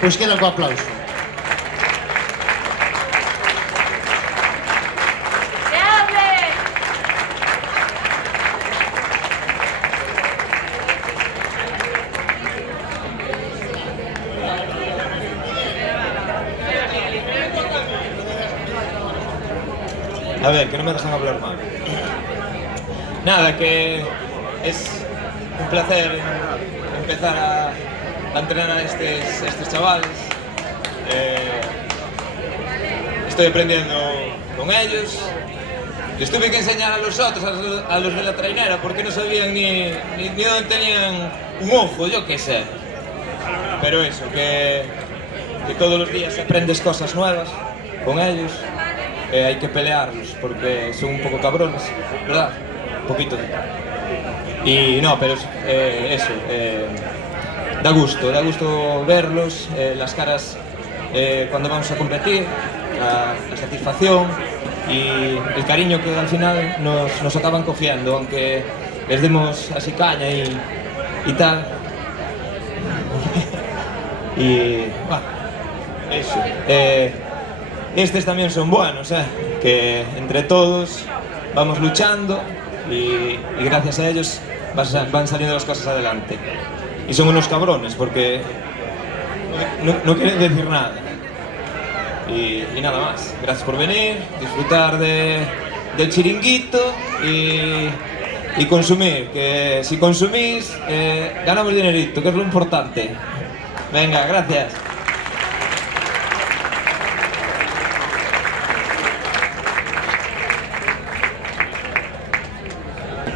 pois quedan co aplauso. A ver, que no me dejan hablar mal. Nada, que es un placer empezar a entrenar a estos chavales. Estoy aprendiendo con ellos. Les tuve que enseñar a los otros, a los de la trainera, porque no sabían ni dónde tenían un ojo, yo qué sé. Pero eso, que todos los días aprendes cosas nuevas con ellos. Hay que pelearlos porque son un poco cabrones, ¿verdad? Un poquito. Y no, pero eso, da gusto verlos, las caras cuando vamos a competir, la satisfacción y el cariño que al final nos acaban cogiendo, aunque les demos así caña y tal. Y bueno, eso. Estos también son buenos, que entre todos vamos luchando y gracias a ellos van saliendo las cosas adelante. Y son unos cabrones porque no quieren decir nada. Y nada más. Gracias por venir, disfrutar del chiringuito y consumir. Que si consumís, ganamos dinerito, que es lo importante. Venga, gracias.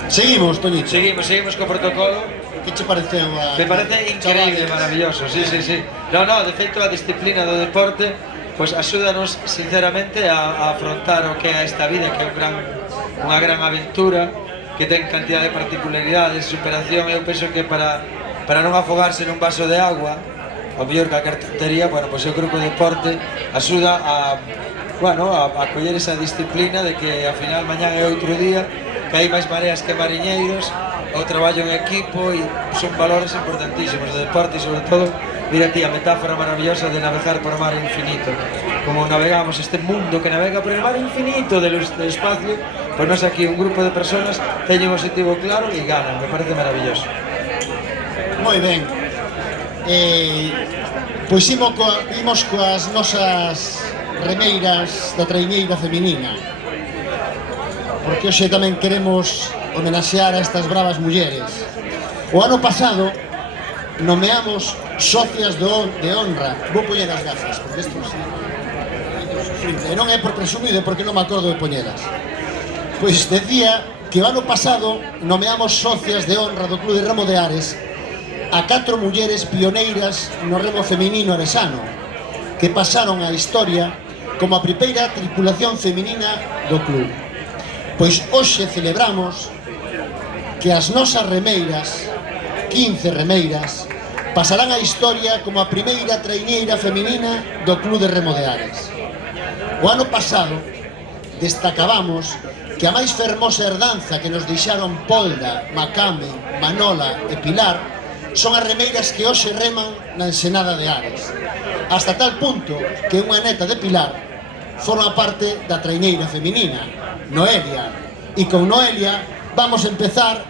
Seguimos, Toñito. Seguimos co protocolo. Que che pareceu a... Me parece increíble, maravilloso, sí. No, de feito, a disciplina do deporte pois axúdanos sinceramente a afrontar o que é esta vida, que é unha gran aventura, que ten cantidad de particularidades, superación. Eu penso que para non afogarse nun vaso de agua, o mellor calquer tontería, bueno, pois eu creo que o deporte axuda a coller esa disciplina de que ao final mañán é outro día, que hai máis mareas que mariñeiros, o traballo en equipo, e son valores importantísimos do deporte. E sobre todo, mira ti, a metáfora maravillosa de navegar por mar infinito, como navegamos este mundo que navega por el mar infinito del espacio. Pois nós aquí, un grupo de personas, teñen un objetivo claro e ganan, me parece maravilloso. Moi ben. Pois imos coas nosas remeiras da traiñeira feminina, porque hoxe tamén queremos homenaxear a estas bravas mulleres. O ano pasado nomeamos socias de honra. Vou poñer as gafas, porque isto non é por presumido, porque non me acordo de poñelas. Pois decía que o ano pasado nomeamos socias de honra do Club de Remo de Ares a 4 mulleres pioneiras no remo feminino aresano, que pasaron a historia como a primeira tripulación feminina do club. Pois hoxe celebramos que as nosas remeiras, 15 remeiras, pasarán a historia como a primeira traiñeira feminina do Club de Remo de Ares. O ano pasado destacábamos que a máis fermosa herdanza que nos deixaron Polda, Macame, Manola e Pilar son as remeiras que hoxe reman na ensenada de Ares, hasta tal punto que unha neta de Pilar forma parte da traiñeira feminina, Noelia. E con Noelia vamos a empezar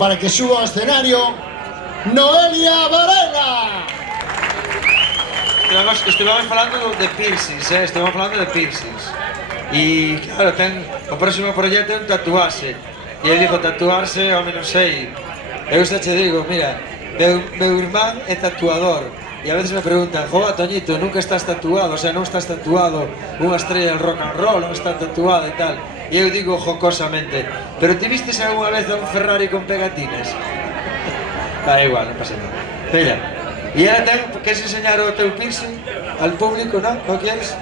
para que suba ao escenario Noelia Varela. Estivemos falando de piercings, estivemos falando de piercings. E claro, o próximo proxecto é un tatuaxe. E ele dijo tatuarse, home, non sei. Eu xa che digo, mira, meu irmán é tatuador. E a veces me preguntan, joa, Toñito, nunca estás tatuado, o sea, non estás tatuado unha estrella del rock and roll, non estás tatuada e tal. E eu digo jocosamente, pero te vistes alguna vez a un Ferrari con pegatinas? Da igual, non pasa nada. Mira, e ahora queres enseñar o teu piercing al público, non? Non queres?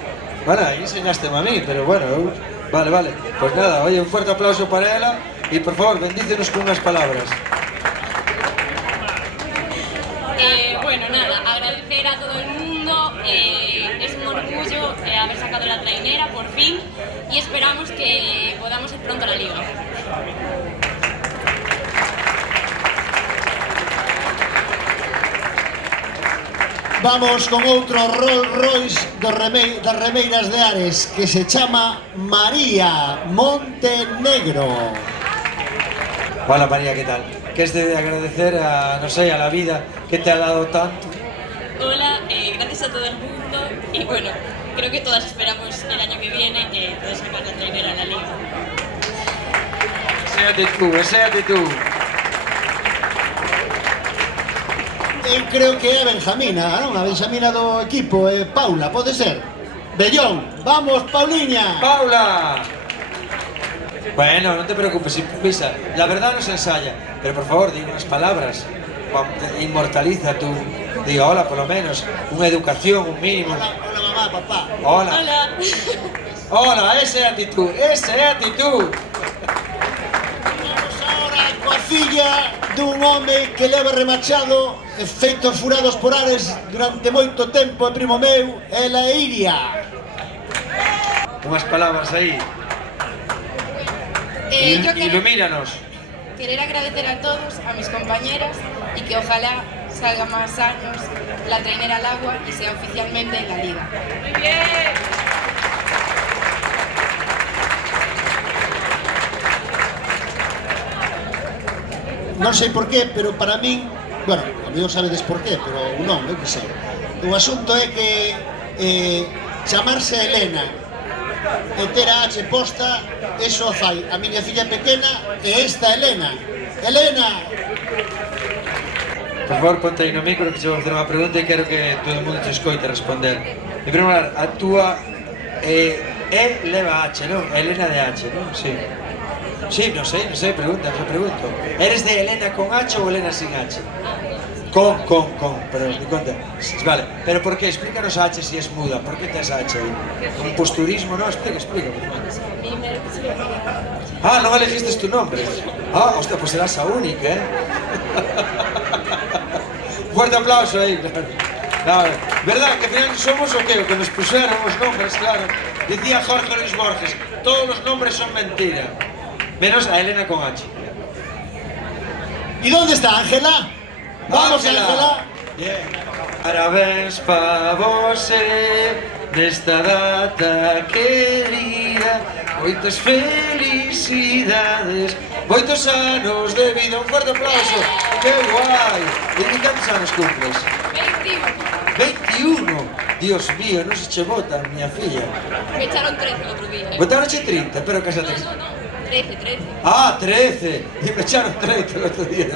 Bueno, aí enseñaste a mí, pero bueno, vale. Pues nada, oye, un fuerte aplauso para ela e, por favor, bendícenos con unhas palabras. Bueno, nada, agradecer a todo el mundo, es un orgullo haber sacado la trainera por fin y esperamos que podamos ir pronto a la liga. Vamos con outro Rolls Royce das remeiras de Ares, que se chama María Montenegro. Hola María, ¿qué tal? ¿Quieres agradecer a, no sé, a la vida que te ha dado tanto? Hola, gracias a todo el mundo y bueno, creo que todas esperamos el año que viene que puedas sacar la trainera en la liga. Séate tú. Eu creo que é Benjamina, non? A Benjamina do equipo, Paula, pode ser? Bellón, vamos, Pauliña! ¡Paula! Bueno, no te preocupes, improvisa. La verdad no se ensaya, pero por favor, di unas palabras. Inmortaliza tu... Diga hola, por lo menos. Una educación, un mínimo. Hola, mamá, papá. Hola. Hola. Hola, esa é a actitud, esa é a actitud. Vamos ahora coa filla dun home que leva remachado e feito furados por Ares durante moito tempo, primo meu, ela é Iria. Unhas palabras aí. Yo quiero Ilumínanos. querer agradecer a todos, a mis compañeras, y que ojalá salga más años la trainera al agua y sea oficialmente la liga. Muy bien. Non sei por qué, pero para min, bueno, a mí non sabedes por qué, pero non, eu que sei. O asunto é que chamarse Elena e ter a H posta, eso fai a miña filla pequena e esta Elena. Elena! Por favor, ponte aí no micro que che vou facer unha pregunta e quero que todo o mundo te escoite responder. En primeiro lugar, a túa leva H, non? Elena de H, non? Sí. Sí, non sei, pregunto. Eres de Elena con H ou Elena sin H? Con, pero me conta. Vale, pero por qué? Explícanos a H si es muda. ¿Por qué tes H aí? Un posturismo, no? Explica. Ah, non elegiste tu nombre. Ah, hostia, pues serás a única, Fuerte aplauso aí, claro. Claro. Verdad que final somos o que? O que nos puseron os nombres, claro. Decía Jorge Luis Borges, todos los nombres son mentira. Menos a Elena con H. ¿Y dónde está Ángela? Vamos, Ángela. Bien. Parabéns pa vose nesta data querida, moitas felicidades, moitos anos de vida. Un fuerte aplauso. ¡Qué guai! E cantos anos cumples? 21. Dios mío, non se che vota, miña filla. Me echaron 13 el otro día. Votaronche 30, pero casate. No. 13. Ah, 13. E me echaron 30 el otro día.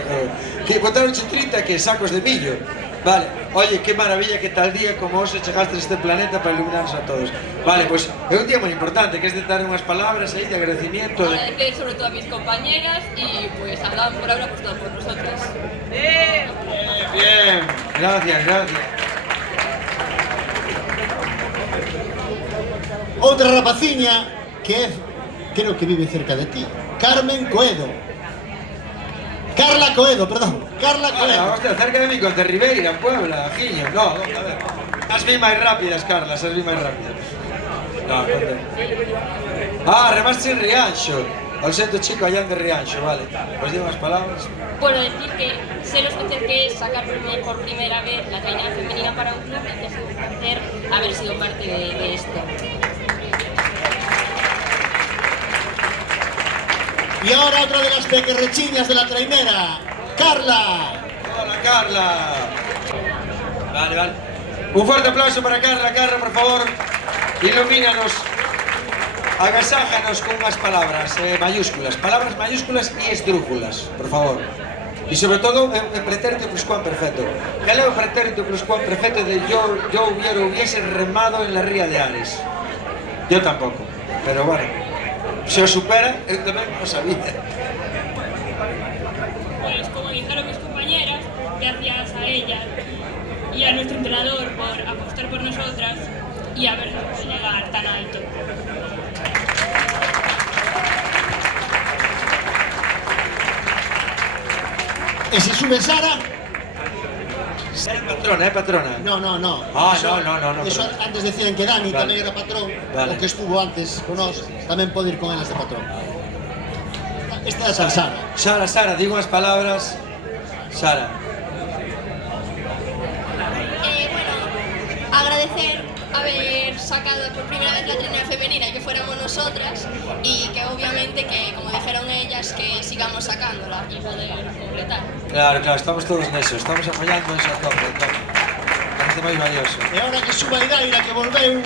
Que votaronche 30 que sacos de millo. Vale, oye, qué maravilla que tal día como hoxe chegaste a este planeta para iluminarnos a todos. Vale, pues é un día moi importante, que es de dar unhas palabras aí de agradecimiento. Agradecer sobre todo a mis compañeras y pues hablaban por ahora pues todo por nosotros. Bien, gracias. Outra rapaciña que é, creo que vive cerca de ti, Carla Coedo. Hostia, cerca de mí, Conte Ribeira, Puebla, Giño. No, a ver. As vi máis rápidas, Carla, as vi máis rápidas. No, Conte. Ah, remaste en Rianxo. Ao sento chico allá de Rianxo, vale. Pues digo as palabras. Bueno, decir que sé lo especial que es sacar por primera vez la trainera femenina para un club y que ha sido un placer haber sido parte de esto. Y ahora otra de las pequerrechiñas de la trainera, Carla. Hola, Carla. Vale. Un fuerte aplauso para Carla. Carla, por favor, ilumínanos, agasájanos con unas palabras mayúsculas. Palabras mayúsculas y esdrújulas, por favor. Y sobre todo, en pretérito pluscuamperfecto. ¿Qué es el pretérito pluscuamperfecto de yo hubiese remado en la ría de Ares? Yo tampoco, pero bueno. Se os supera, eu tamén non sabía. Pues como dijeron mis compañeras, gracias a ellas y a nuestro entrenador por apostar por nosotras y habernos podido llegar tan alto. ¿Y si sube Sara? Patrona. No. Ah, eso, no. Eso antes decían que Dani tamén era patrón, o que estuvo antes con nós, tamén pode ir con elas de patrón. Esta é Sara. Sara, digo unhas palabras. Sara. Bueno, agradecer haber sacado por primera vez la trainera femenina y que fuéramos nosotras y que obviamente que, como dijeron ellas, que sigamos sacándola y poder completar. Claro, estamos todos neso, estamos apoyando eso a tope. Parece moi valioso. E ahora que suba Idaira, que volveu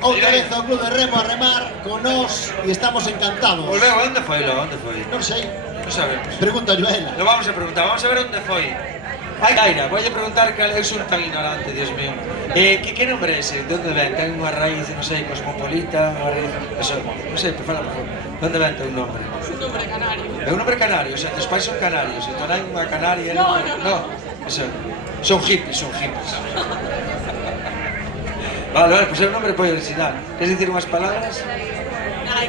outra vez ao Club de Remo a remar con nós e estamos encantados. Volveu, onde foi? Non sei. Non sabemos. Pregunta a Joela. Lo vamos a preguntar, vamos a ver onde foi. Ai, Daira, voy a preguntar que eu son tan ignorante, Dios mío. Que nombre é ese? De onde ven? Ten unha raíz, non sei, cosmopolita, unha raíz... Eso, non sei, fala, por favor. De onde ven teu nombre? Es un nombre canario. É un nombre canario, o sea, tes pais son canarios, entón hai unha canaria... No. Eso, son hippies. Vale, pues é un nombre moi original. Queres dicir unhas palabras?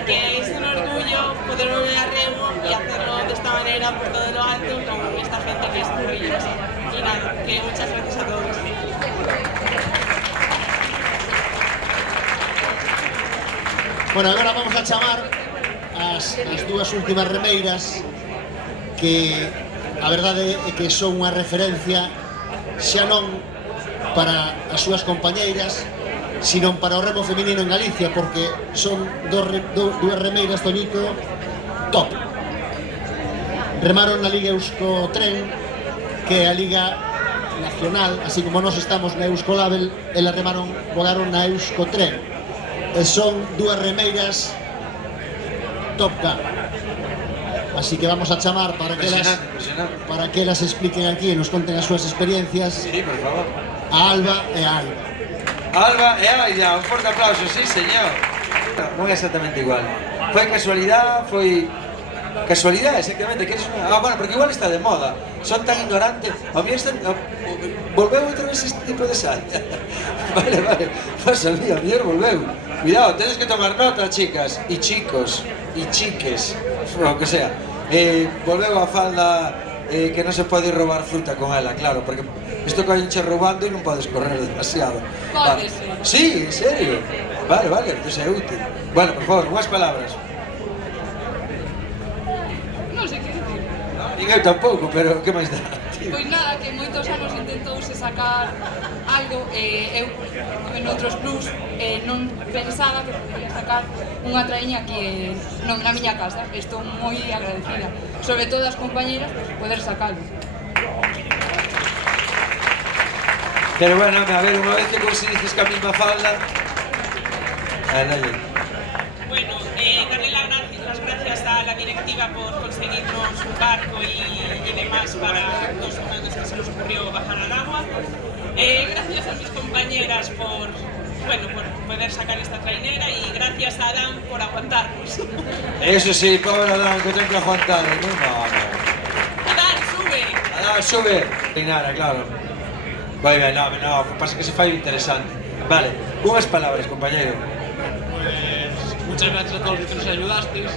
Que es un orgullo poder volver a Remo y hacerlo de esta manera carrera por todo lo alto con esta gente que es maravillosa. Y nada, que muchas gracias a todos. Bueno, agora vamos a chamar as dúas últimas remeiras que a verdade é que son unha referencia xa non para as súas compañeiras, sino para o remo feminino en Galicia, porque son dúas remeiras, Toñito, top. Remaron na Liga Euskotren, que é a Liga Nacional, así como nós estamos na Euskolabel, elas volaron na Euskotren. E son dúas remeiras top gun. Así que vamos a chamar para que elas expliquen aquí e nos conten as súas experiencias. Sí, por favor. A Alba e a Aida. Alba e Aida, un forte aplauso, sí, señor. Non é exactamente igual. Foi casualidade, exactamente. Bueno, porque igual está de moda. Son tan ignorantes. A mí volveu outra vez este tipo de sal. Vale, non sabía, a mellor volveu. Cuidado, tedes que tomar nota, chicas, e chicos, e chiques, o que sea. Volveu a falda que non se pode roubar fruta con ela, claro, porque isto que vayanche roubando e non podes correr demasiado. Podes. Sí, en serio. Vale, entón é útil. Bueno, por favor, unhas palabras. Non sei que dicir. Nin eu tampouco, pero que máis dá? Pois nada, que moitos anos intentouse sacar algo, eu en outros clubs non pensaba que podía sacar unha traíña aquí na miña casa. Estou moi agradecida, sobre todo as compañeras, por poder sacarlo. Pero bueno, a ver, unha vez que conseguices que a mesma falda... Dale. Bueno, darle las gracias a la directiva por conseguirnos un barco y demás para 2 semanas que se nos ocurrió bajar al agua. Gracias a mis compañeras por poder sacar esta trainera y gracias a Adán por aguantarnos. Eso sí, pobre Adán, que ten que aguantar, non? Adán, sube! Adán, sube! Trainara, claro. Vai ben, no, pasa que se fai interesante. Vale, unhas palabras, compañeiro. Muchas gracias a todos los que nos ayudasteis.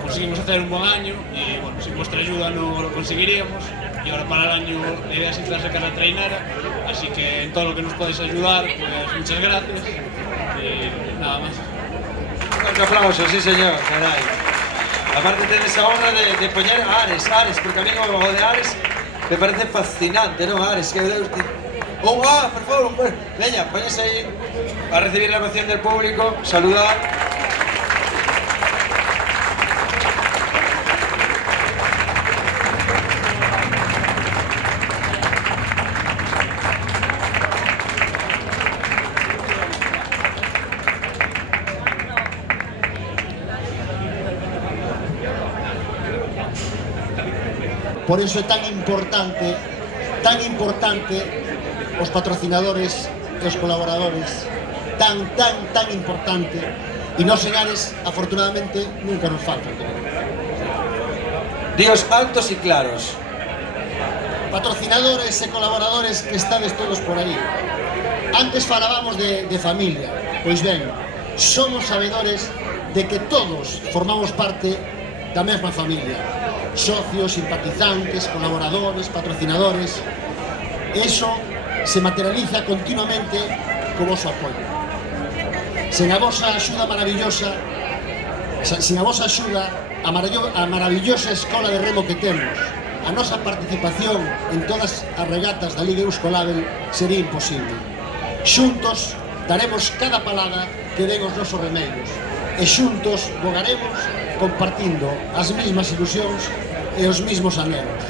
Conseguimos hacer un buen año y bueno, sin vuestra ayuda no lo conseguiríamos. Y ahora para el año la idea es intentar sacar la trainera, así que en todo lo que nos podéis ayudar, pues muchas gracias y nada más. Un aplauso, sí señor, caray. Aparte tenés esa honra de poñer Ares, porque a mí o de Ares me parece fascinante, ¿no? Ares, que Deus te... por favor, veña, póñese aí a recibir la ovación del público, saludar. Por eso é tan importante os patrocinadores e os colaboradores, tan importante, e nos en Ares, afortunadamente, nunca nos faltan. Dios altos y claros. Patrocinadores e colaboradores que estades todos por aí. Antes falábamos de familia, pois ben, somos sabedores de que todos formamos parte da mesma familia. Socios, simpatizantes, colaboradores, patrocinadores. Eso se materializa continuamente co vosso apoio. Sen a vosa axuda maravillosa, sen a vosa axuda, a maravillosa escola de remo que temos, a nosa participación en todas as regatas da Liga Euskolabel sería imposible. Xuntos daremos cada palada que den os nosos remeiros e xuntos vogaremos compartindo as mesmas ilusións e os mesmos anhelos.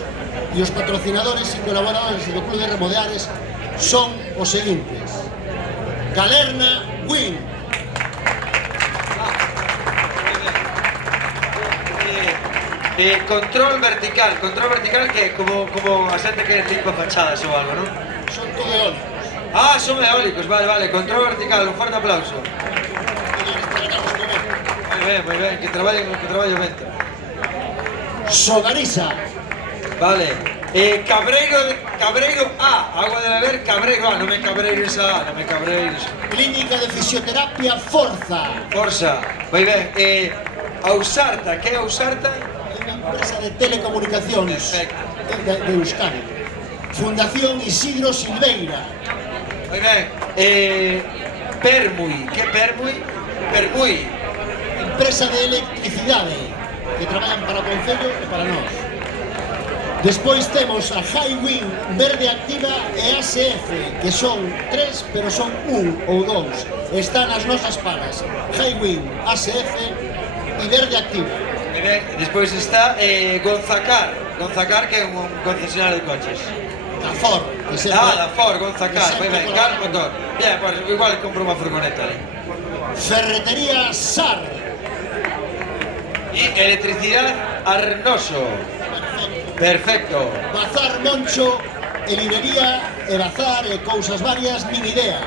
E os patrocinadores e colaboradores do Club de Remo de Ares son os seguintes: Galerna Win, control vertical que é como a xente que limpa fachadas ou algo, non? Son todo eólicos. Son eólicos, vale, control vertical, un forte aplauso. Moi ben, que traballo vento. Sogarisa. Vale. Cabreiro A, agua de beber, Cabreiro A, non me cabreires A, non me cabreires. Clínica de Fisioterapia Forza. Moi ben. Ausarta, que é Ausarta? unha empresa de telecomunicacións de Euskadi. Fundación Isidro Silveira. Moi ben, Permui, que Permui? Permui. Empresa de electricidade que traballan para o Concello e para nós. Despois temos a Highwind, Verde Activa e ASF, que son tres, pero son un ou dous. Están as nosas paras. Highwind, ASF e Verde Activa. E ben, despois está Gonzacar, que é un concesionario de coches. Da Ford, que sempre... Da Ford, Gonzacar, moi ben, Car Motor. Bien, pues igual compro unha furgoneta ali. Ferretería SAR. E electricidad Arnoso. Perfecto. Bazar Moncho, e librería, e bazar, e cousas varias, nin idea.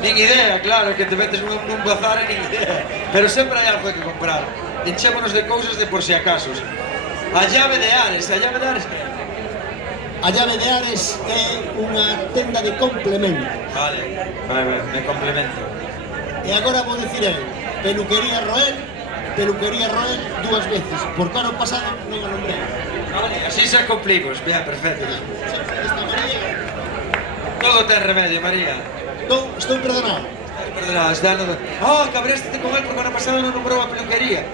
Nin idea, claro, que te metes nun bazar e nin idea. Pero sempre hai algo que comprar. Enchémonos de cousas de por si acasos. A llave de Ares, a llave de Ares... A llave de Ares é unha tenda de complementos. Vale, me complemento. E agora vou dicir eu, Peluquería Roel dúas veces, porque ano pasado non a nombrei. Vale, así xa cumplimos, bien, perfecto. Todo ten remedio, María. Non, estou perdonado. Perdonado, está no... cabreste con él porque ano pasado non nombrou a peluquería.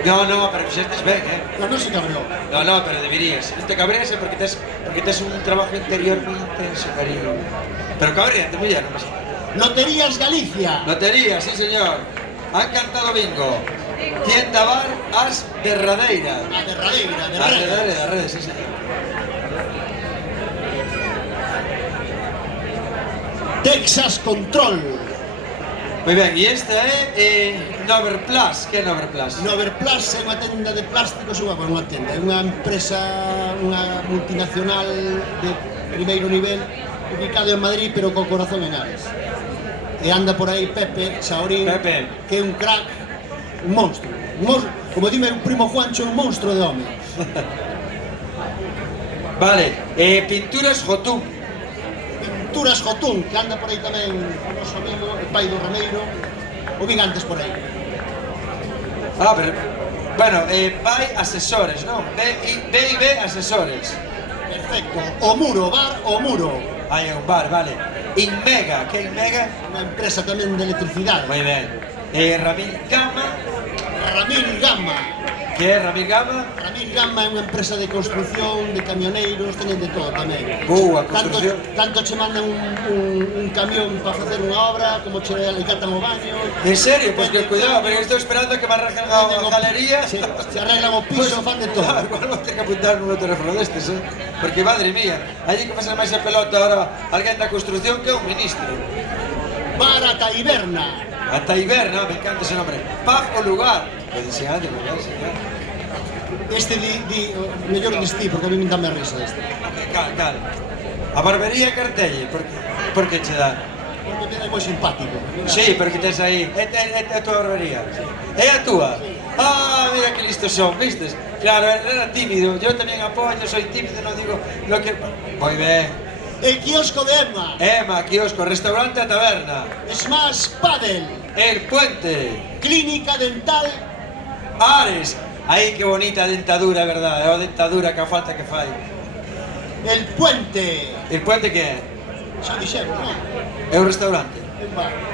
No, pero fixestes ben, Non se cabreou. No, pero deberías. Non te cabreas porque tes un trabajo interior moi intenso, cariño. Pero cabreate, muller, non pasa. Loterías Galicia. Loterías, sí, señor. Han cantado bingo. Tienda bar As Derradeira. A derradeira, de redes, sí, señor. Texas Control. Moi ben, e esta é Nover Plus. Que é Nover Plus? Nover Plus é unha tenda de plásticos, é unha empresa, unha multinacional de primeiro nivel, ubicado en Madrid, pero co corazón en Ares. E anda por aí Pepe Saorín, que é un crack, un monstro. Como dime un primo Juancho, un monstro de home. Vale, Pinturas Jotún. Pinturas Jotún, que anda por aí tamén o noso amigo, o pai do Remeiro, o vin antes por aí. Pero, bueno, vai asesores, non? B asesores. Perfecto, o Muro, bar o Muro. Hai un bar, vale. Inmega, que é Inmega? Unha empresa tamén de electricidade. Moi ben. Ramil Gama. Que é Ramil Gama? Ramil Gama é unha empresa de construcción, de camioneiros, teñen de todo tamén. A construcción. Tanto che mandan un camión para facer unha obra, como che alicatan o baño. En serio? Pois que cuidado, porque estou esperando que me arreglen a galería. Se arreglan o piso, fan de todo. Igual vou ter que apuntar nun teléfono destes, porque madre mía, allí que pasa máis a pelota ahora alguén da construcción que é un ministro. Bar a Taiberna. A Taiberna, me encanta ese nombre. Paz o lugar. Felicidade, mellor, señor. Este mellor destí, porque a mí me dame a risa este. Cal. A barbería Cartelle, por que che dá? Porque é moi simpático. Sí, pero que tes aí, é a tua barbería. É a túa? Mira que listos son, vistes? Claro, era tímido, yo tamén apoyo, soy tímido, non digo lo que... Moi ben. El quiosco de Emma. Emma, quiosco, restaurante a taberna. Smash Padel. El Puente. Clínica Dental Ares. Aí que bonita dentadura, verdad? É a dentadura que a falta que fai. El Puente. El Puente que é? Xa dixemos, non? É un restaurante?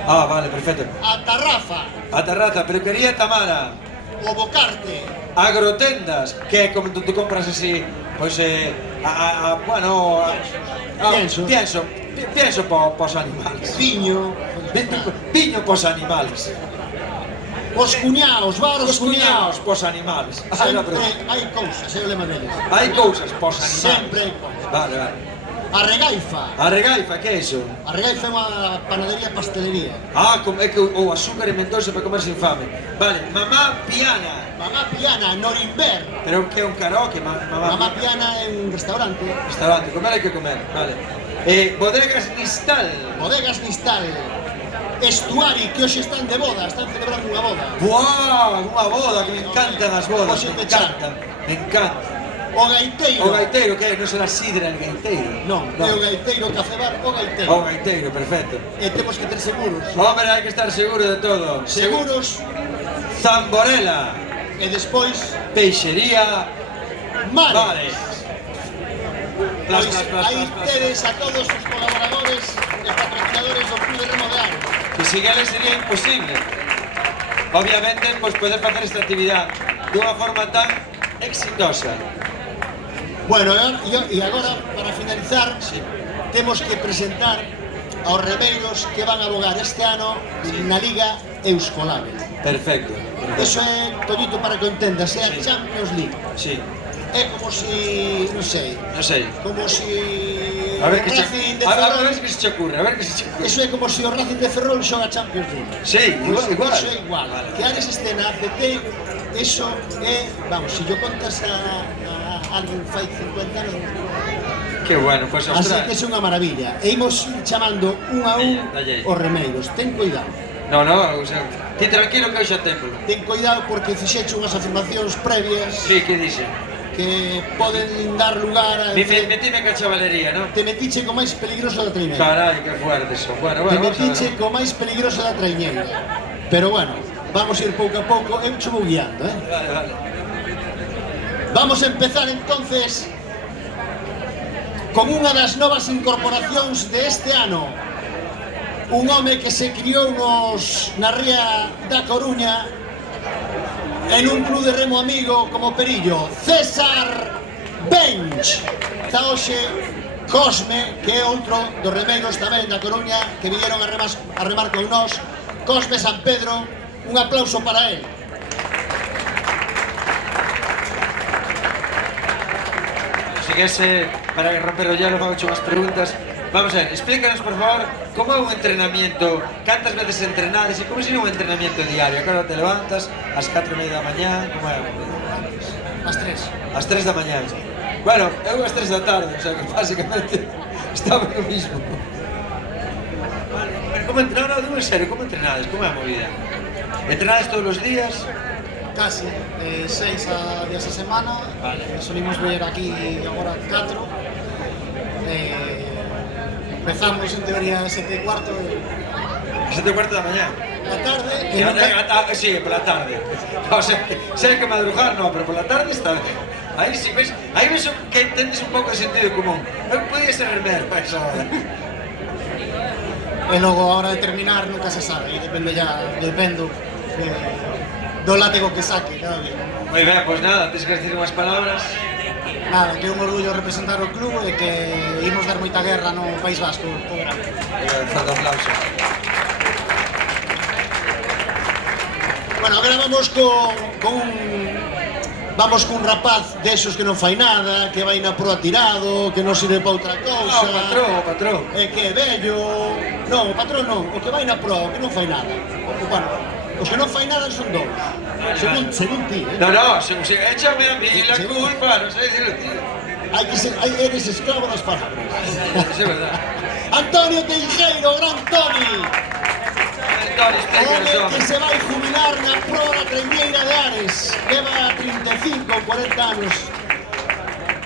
Vale, perfecto. A Tarrafa. Peluquería Tamara. O Bocarte. Agrotendas, que é como tú compras así, pois, pienso pos animales. Viño pos animales. Os cuñaos, Os cuñaos pos animales. Sempre hai cousas, é o lema deles. Hai cousas pos animales. Sempre hai cousas. Vale. A Regaifa, que é iso? A Regaifa é unha panadería pastelería. É que o azúcar inventouse para comerse infame. Vale, Mamá Piana, Norimberg. Pero que é un karaoke, Mamá Piana é un restaurante. Comer hai que comer, vale. Bodegas Nistal. Estuari, que hoxe están de boda, están celebrando unha boda. Buah, unha boda, que me encantan as bodas, me encanta. O gaiteiro, que é? Non será sidra el gaiteiro? Non, é o gaiteiro, café bar, o gaiteiro. O gaiteiro, perfecto. E temos que ter seguros. Hombre, hai que estar seguro de todo. Seguros. Zamborela. E despois... Peixería Mares. Plas, Pois plas, plas, aí plas, plas. tedes a todos os colaboradores e patrocinadores do Club de Remo de Ares. Que sin eles sería imposible. Obviamente, pois poder facer esta actividade dunha forma tan exitosa. Bueno, e agora, para finalizar, temos que presentar aos remeiros que van a abogar este ano na Liga Euskolabe. Perfecto. Eso é, Toñito, para que o entendas, é a Sí. Champions League. Sí, É como si, non sei, non sei. como si A ver que se, Racing de a Ferrol, ver que se te ocurre, a ver que se te ocurre. eso é como si o Racing de Ferrol xoga Champions League. Sí, igual, Pues igual. Eso é igual. Vale. Que Ares este na ACT, eso é, vamos, si yo contas a alguén fai 50 anos, Que bueno, pois así ostras. que é unha maravilla. E imos chamando un a un Dalle. os remeiros. Ten cuidado. No, o sea, ti tranquilo que hoxe a tempo. Ten cuidado porque fixeche unhas afirmacións previas Sí, que dixe? que poden dar lugar a... Metime ca chavalería, non? Te metiche co máis peligroso da traiñeira. Carai, que fuerte son. Bueno, Te vamos a metiche ver. co máis peligroso da traiñeira. Pero bueno, vamos a ir pouco a pouco. Eu che vou guiando, Vale, vale. Vamos a empezar entonces con unha das novas incorporacións de este ano. Un home que se criou na ría da Coruña en un club de remo amigo como Perillo, César Bench. Está hoxe Cosme, que é outro dos remeiros tamén da Coruña, que viñeron a remar con nós. Cosme San Pedro, un aplauso para él. Siguese, para romper o hielo, fago unhas preguntas. Vamos a ver, explícanos, por favor, como é un entrenamiento, cantas veces entrenades e como sería un entrenamiento diario? Claro, te levantas ás 4:30 da mañá, como é? As tres. Ás 3 da mañá. Bueno, eu ás 3 da tarde, o sea que básicamente estaba lo mismo. Vale, pero como entrenades, no, digo en serio, como entrenades? Como é a movida? Entrenades todos os días? Casi, 6 días a semana. Vale. Solimos ver aquí agora 4. Empezamos en teoría a 7:15 7:15 da mañá. da tarde. Sí, pola tarde. O sea, sei que madrugar, no, pero pola tarde está ben. Aí sí, ves, aí ves que entendes un pouco de sentido común. Eu podía ser remero para esa hora. E logo a hora de terminar nunca se sabe, e dependo do látigo que saque cada día. Moi ben, pois nada, tens que decir unhas palabras. Nada, que é un orgullo representar o club e que imos dar moita guerra no País Vasco todo o verano. Falta aplauso. Bueno, agora vamos cun rapaz desos que non fai nada, que vai na proa tirado, que non sirve para outra cousa. O patrón. E que é vello. Non, o patrón non, o que vai na proa, o que non fai nada. Bueno, os que non fai nada son dous. Según ti, No, échame a mí la culpa, non sei dicirlo ti. Eres esclavo das palabras. Eso é verdad. Antonio Teijeiro, gran Toni. Toni, explícanos, Home que se vai jubilar na proa da traiñeira de Ares. Leva 35 ou 40 anos.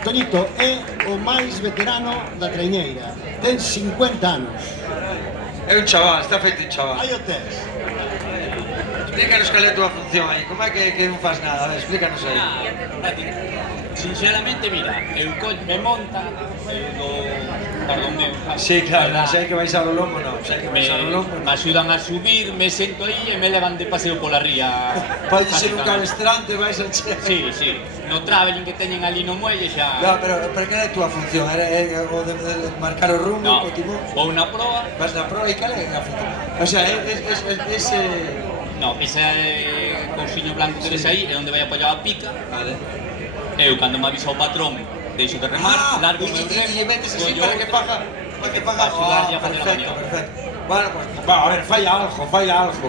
Toñito é o máis veterano da traiñeira. Ten 50 anos. É un chaval, está feito un chaval. Aí o tes. Explícanos cal é a túa función aí, como é que non faz nada? A ver, explícanos aí. Sinceramente, mira, eu me monta do perdón meu. Sí, claro, se hai que baixar o lombo, non, se hai que baixar o lombo. Me axudan a subir, me sento aí e me levan de paseo pola ría. Pode ser un calestrante, vais a che. Sí, no traveling que teñen ali no muelle xa. No, pero que é a túa función? É o de marcar o rumbo, no, o timón? Vou na proa. Vas na proa e cal é a función? O sea, ese... No, ese cousiño blanco que ves aí é onde vai apoiar a pica. Vale. Eu, cando me avisa o patrón, deixo de remar, largo o meu remo. E metes así para que faga... Para que faga... Perfecto. Bueno, pues, a ver, falla algo.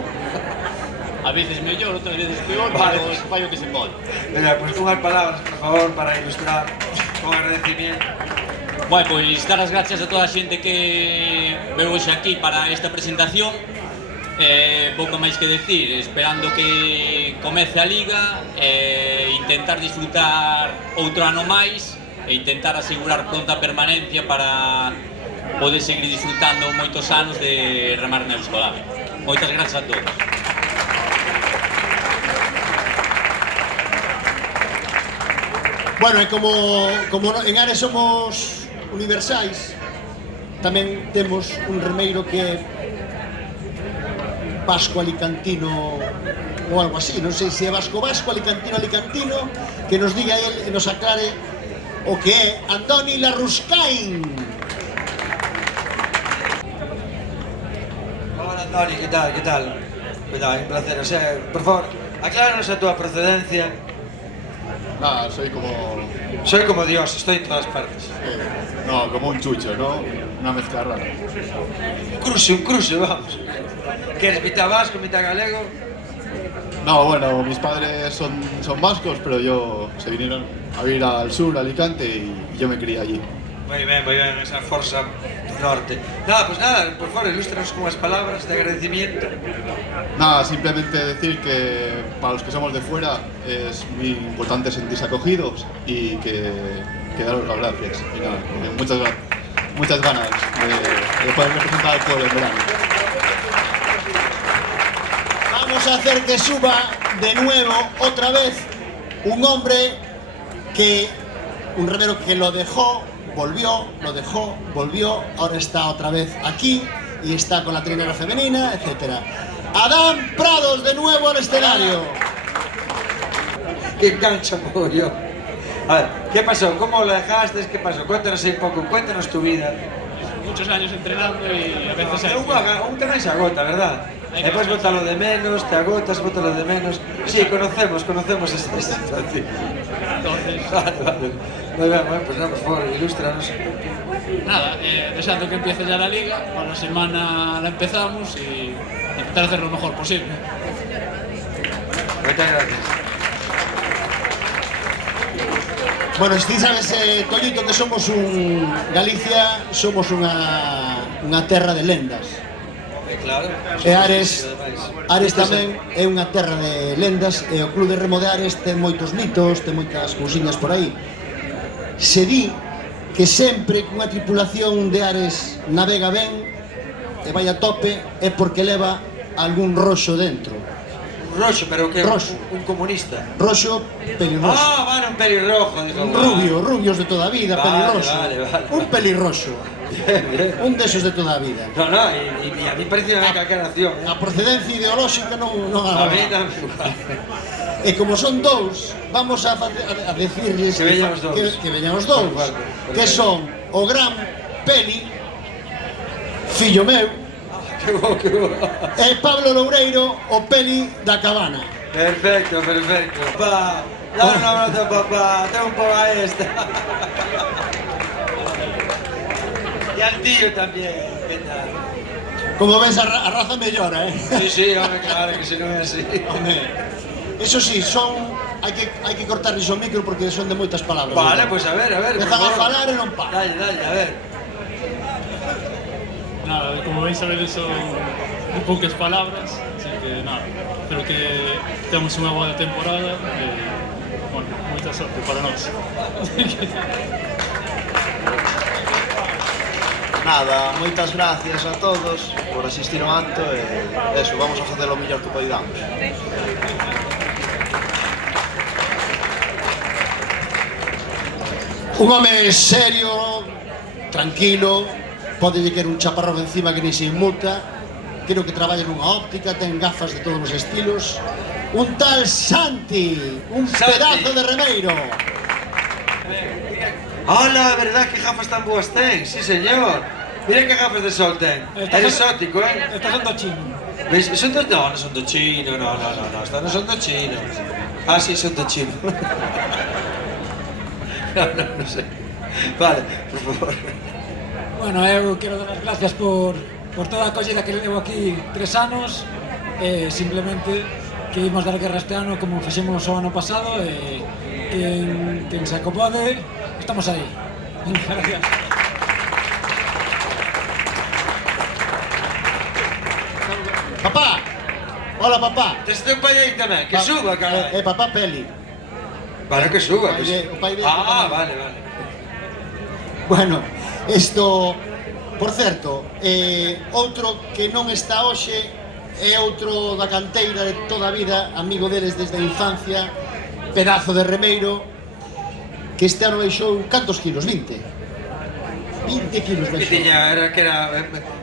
A veces mellor, outras veces peor, vale, pero fai o que se pode. Venga, pues unhas palabras, por favor, para ilustrar con agradecimiento. Bueno, pois dar as gracias a toda a xente que veu hoxe aquí para esta presentación. Pouco máis que decir, esperando que comece a Liga, intentar disfrutar outro ano máis e intentar asegurar pronta permanencia para poder seguir disfrutando moitos anos de remar na Euskolabe. Moitas grazas a todos. Bueno, e como en Ares somos universais, tamén temos un remeiro que é vasco alicantino ou algo así, non sei se é vasco alicantino, que nos diga el e nos aclare o que é Antoni Larruscain. Hola Antoni, que tal? Un placer, o sea, por favor, acláranos a túa procedencia. Nada, Soy como Dios, estoy en todas partes. No, como un chucho, ¿no? Una mezcla rara. Un cruce, vamos. ¿Que eres mitad vasco, mitad galego? No, bueno, mis padres son vascos, pero se vinieron a vivir al sur, a Alicante, y yo me crié allí. Muy bien, esa fuerza del norte. Nada, pues nada, por favor, ilústranos con unas palabras de agradecimiento. Nada, simplemente decir que para los que somos de fuera es muy importante sentirse acogidos y que daros las gracias. Y nada, muchas ganas de poder representar al pueblo en verano. Vamos a hacer que suba de nuevo, otra vez, un hombre un remero que lo dejó, volvió, lo dejó, volvió, ahora está otra vez aquí y está con la trinera femenina, etc. Adán Prados de nuevo al escenario. ¡Qué cancha yo! A ver, ¿qué pasó? ¿Cómo lo dejaste? ¿Qué pasó? Cuéntanos un poco, cuéntanos tu vida. Muchos años entrenando y a veces... Un también se agota, ¿verdad? Después bota lo de menos, te agotas, bota lo de menos... Sí, conocemos esta situación. Vale. Muy bien, pues nada, por favor, ilústranos. Nada, deseando que empiece ya la liga, para la semana la empezamos y intentar hacer lo mejor posible. Muchas gracias. Bueno, ti sabes, Tollito, que somos Galicia somos unha terra de lendas. Claro. E Ares tamén é unha terra de lendas e o Club de Remo de Ares ten moitos mitos, ten moitas cousiñas por aí. Se di que sempre que unha tripulación de Ares navega ben e vai a tope é porque leva algún roxo dentro. Roxo, pero que roxo. Un comunista. Roxo, pelirroxo. Ah, vale, un pelirrojo. Rubios de toda a vida, pelirroxo. Vale. Un pelirroxo. Bien. Un desos de toda a vida. No, y a mí parece unha calcaración. A procedencia ideolóxica non A mí non. E como son dous, vamos a decirles que veñan os dous, que son o gran Peli, fillo meu, que bo. e Pablo Loureiro, o Peli da Cabana. Perfecto. Papá, dale un abrazo, papá, ten un poco a esta. Y al tío también, ¿qué tal? Como ves, a raza mellora, Sí, hombre, claro, que si no é así. Eso sí, hai que cortarles o micro porque son de moitas palabras. Vale, pues a ver. Empezan a falar e non paran. Dale, a ver. Nada, como veis, sabedes son de poucas palabras, así que nada, espero que temos unha boa temporada e, bueno, moita sorte para nós. Nada, moitas gracias a todos por asistir ao acto e eso, vamos a facer o mellor que poidamos. Un home serio, tranquilo, pode querer un chaparrón encima que ni se inmuta, creo que traballa nunha óptica, ten gafas de todos os estilos. Un tal Santi, un pedazo de remeiro. Hola, verdad que gafas tan boas ten, sí señor. Mira que gafas de sol ten. É exótico, Estas son do chino. ¿Veis? No, non son do chino, no, estas non son do chino. Ah, sí, son do chino. No sei. Vale, por favor. Bueno, eu quero dar as gracias por toda a acollida que levo aquí 3 anos. Simplemente que imos dar guerra este ano como fixemos o ano pasado e quen se acomode, estamos aí. Gracias. Papá! Hola, papá! Tes teu pai aí tamén, que suba, carai. Papá Peli. Vale, que suba. Vale. Bueno, isto, por certo, outro que non está hoxe é outro da canteira de toda a vida, amigo deles desde a infancia, pedazo de remeiro, que este ano baixou cantos kilos? 20 kilos Que baixou. tiña, era que era...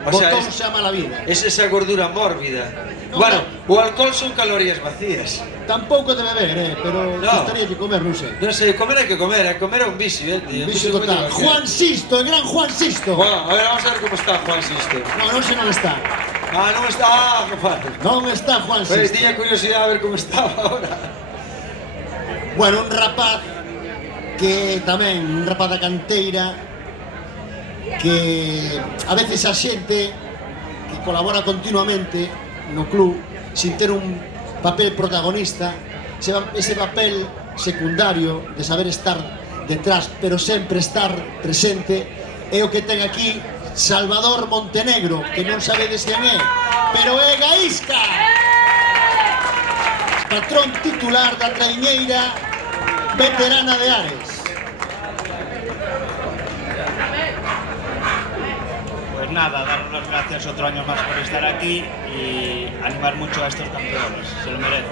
O sea, Botónse a mala vida. es esa gordura mórbida. Bueno, o alcohol son calorías vacías. Tampouco de beber, pero gustaría que comer, non sei. Non sei, comer hai que comer é un vicio, tío. Un vicio total. Juan Sisto, el gran Juan Sisto. Bueno, a ver, vamos a ver como está Juan Sisto. Non sei non está. Non está, que fácil. Non está Juan Sisto. Pues tiña curiosidade a ver como estaba ahora. Bueno, un rapaz que tamén, un rapaz da canteira, que a veces a xente que colabora continuamente no club sin ter un papel protagonista, ese papel secundario de saber estar detrás pero sempre estar presente, é o que ten aquí Salvador Montenegro, que non sabedes quen é, pero é Gaísca, patrón titular da traiñeira veterana de Ares. Pues nada, dar las gracias otro año más por estar aquí y animar mucho a estos campeones, se lo merecen.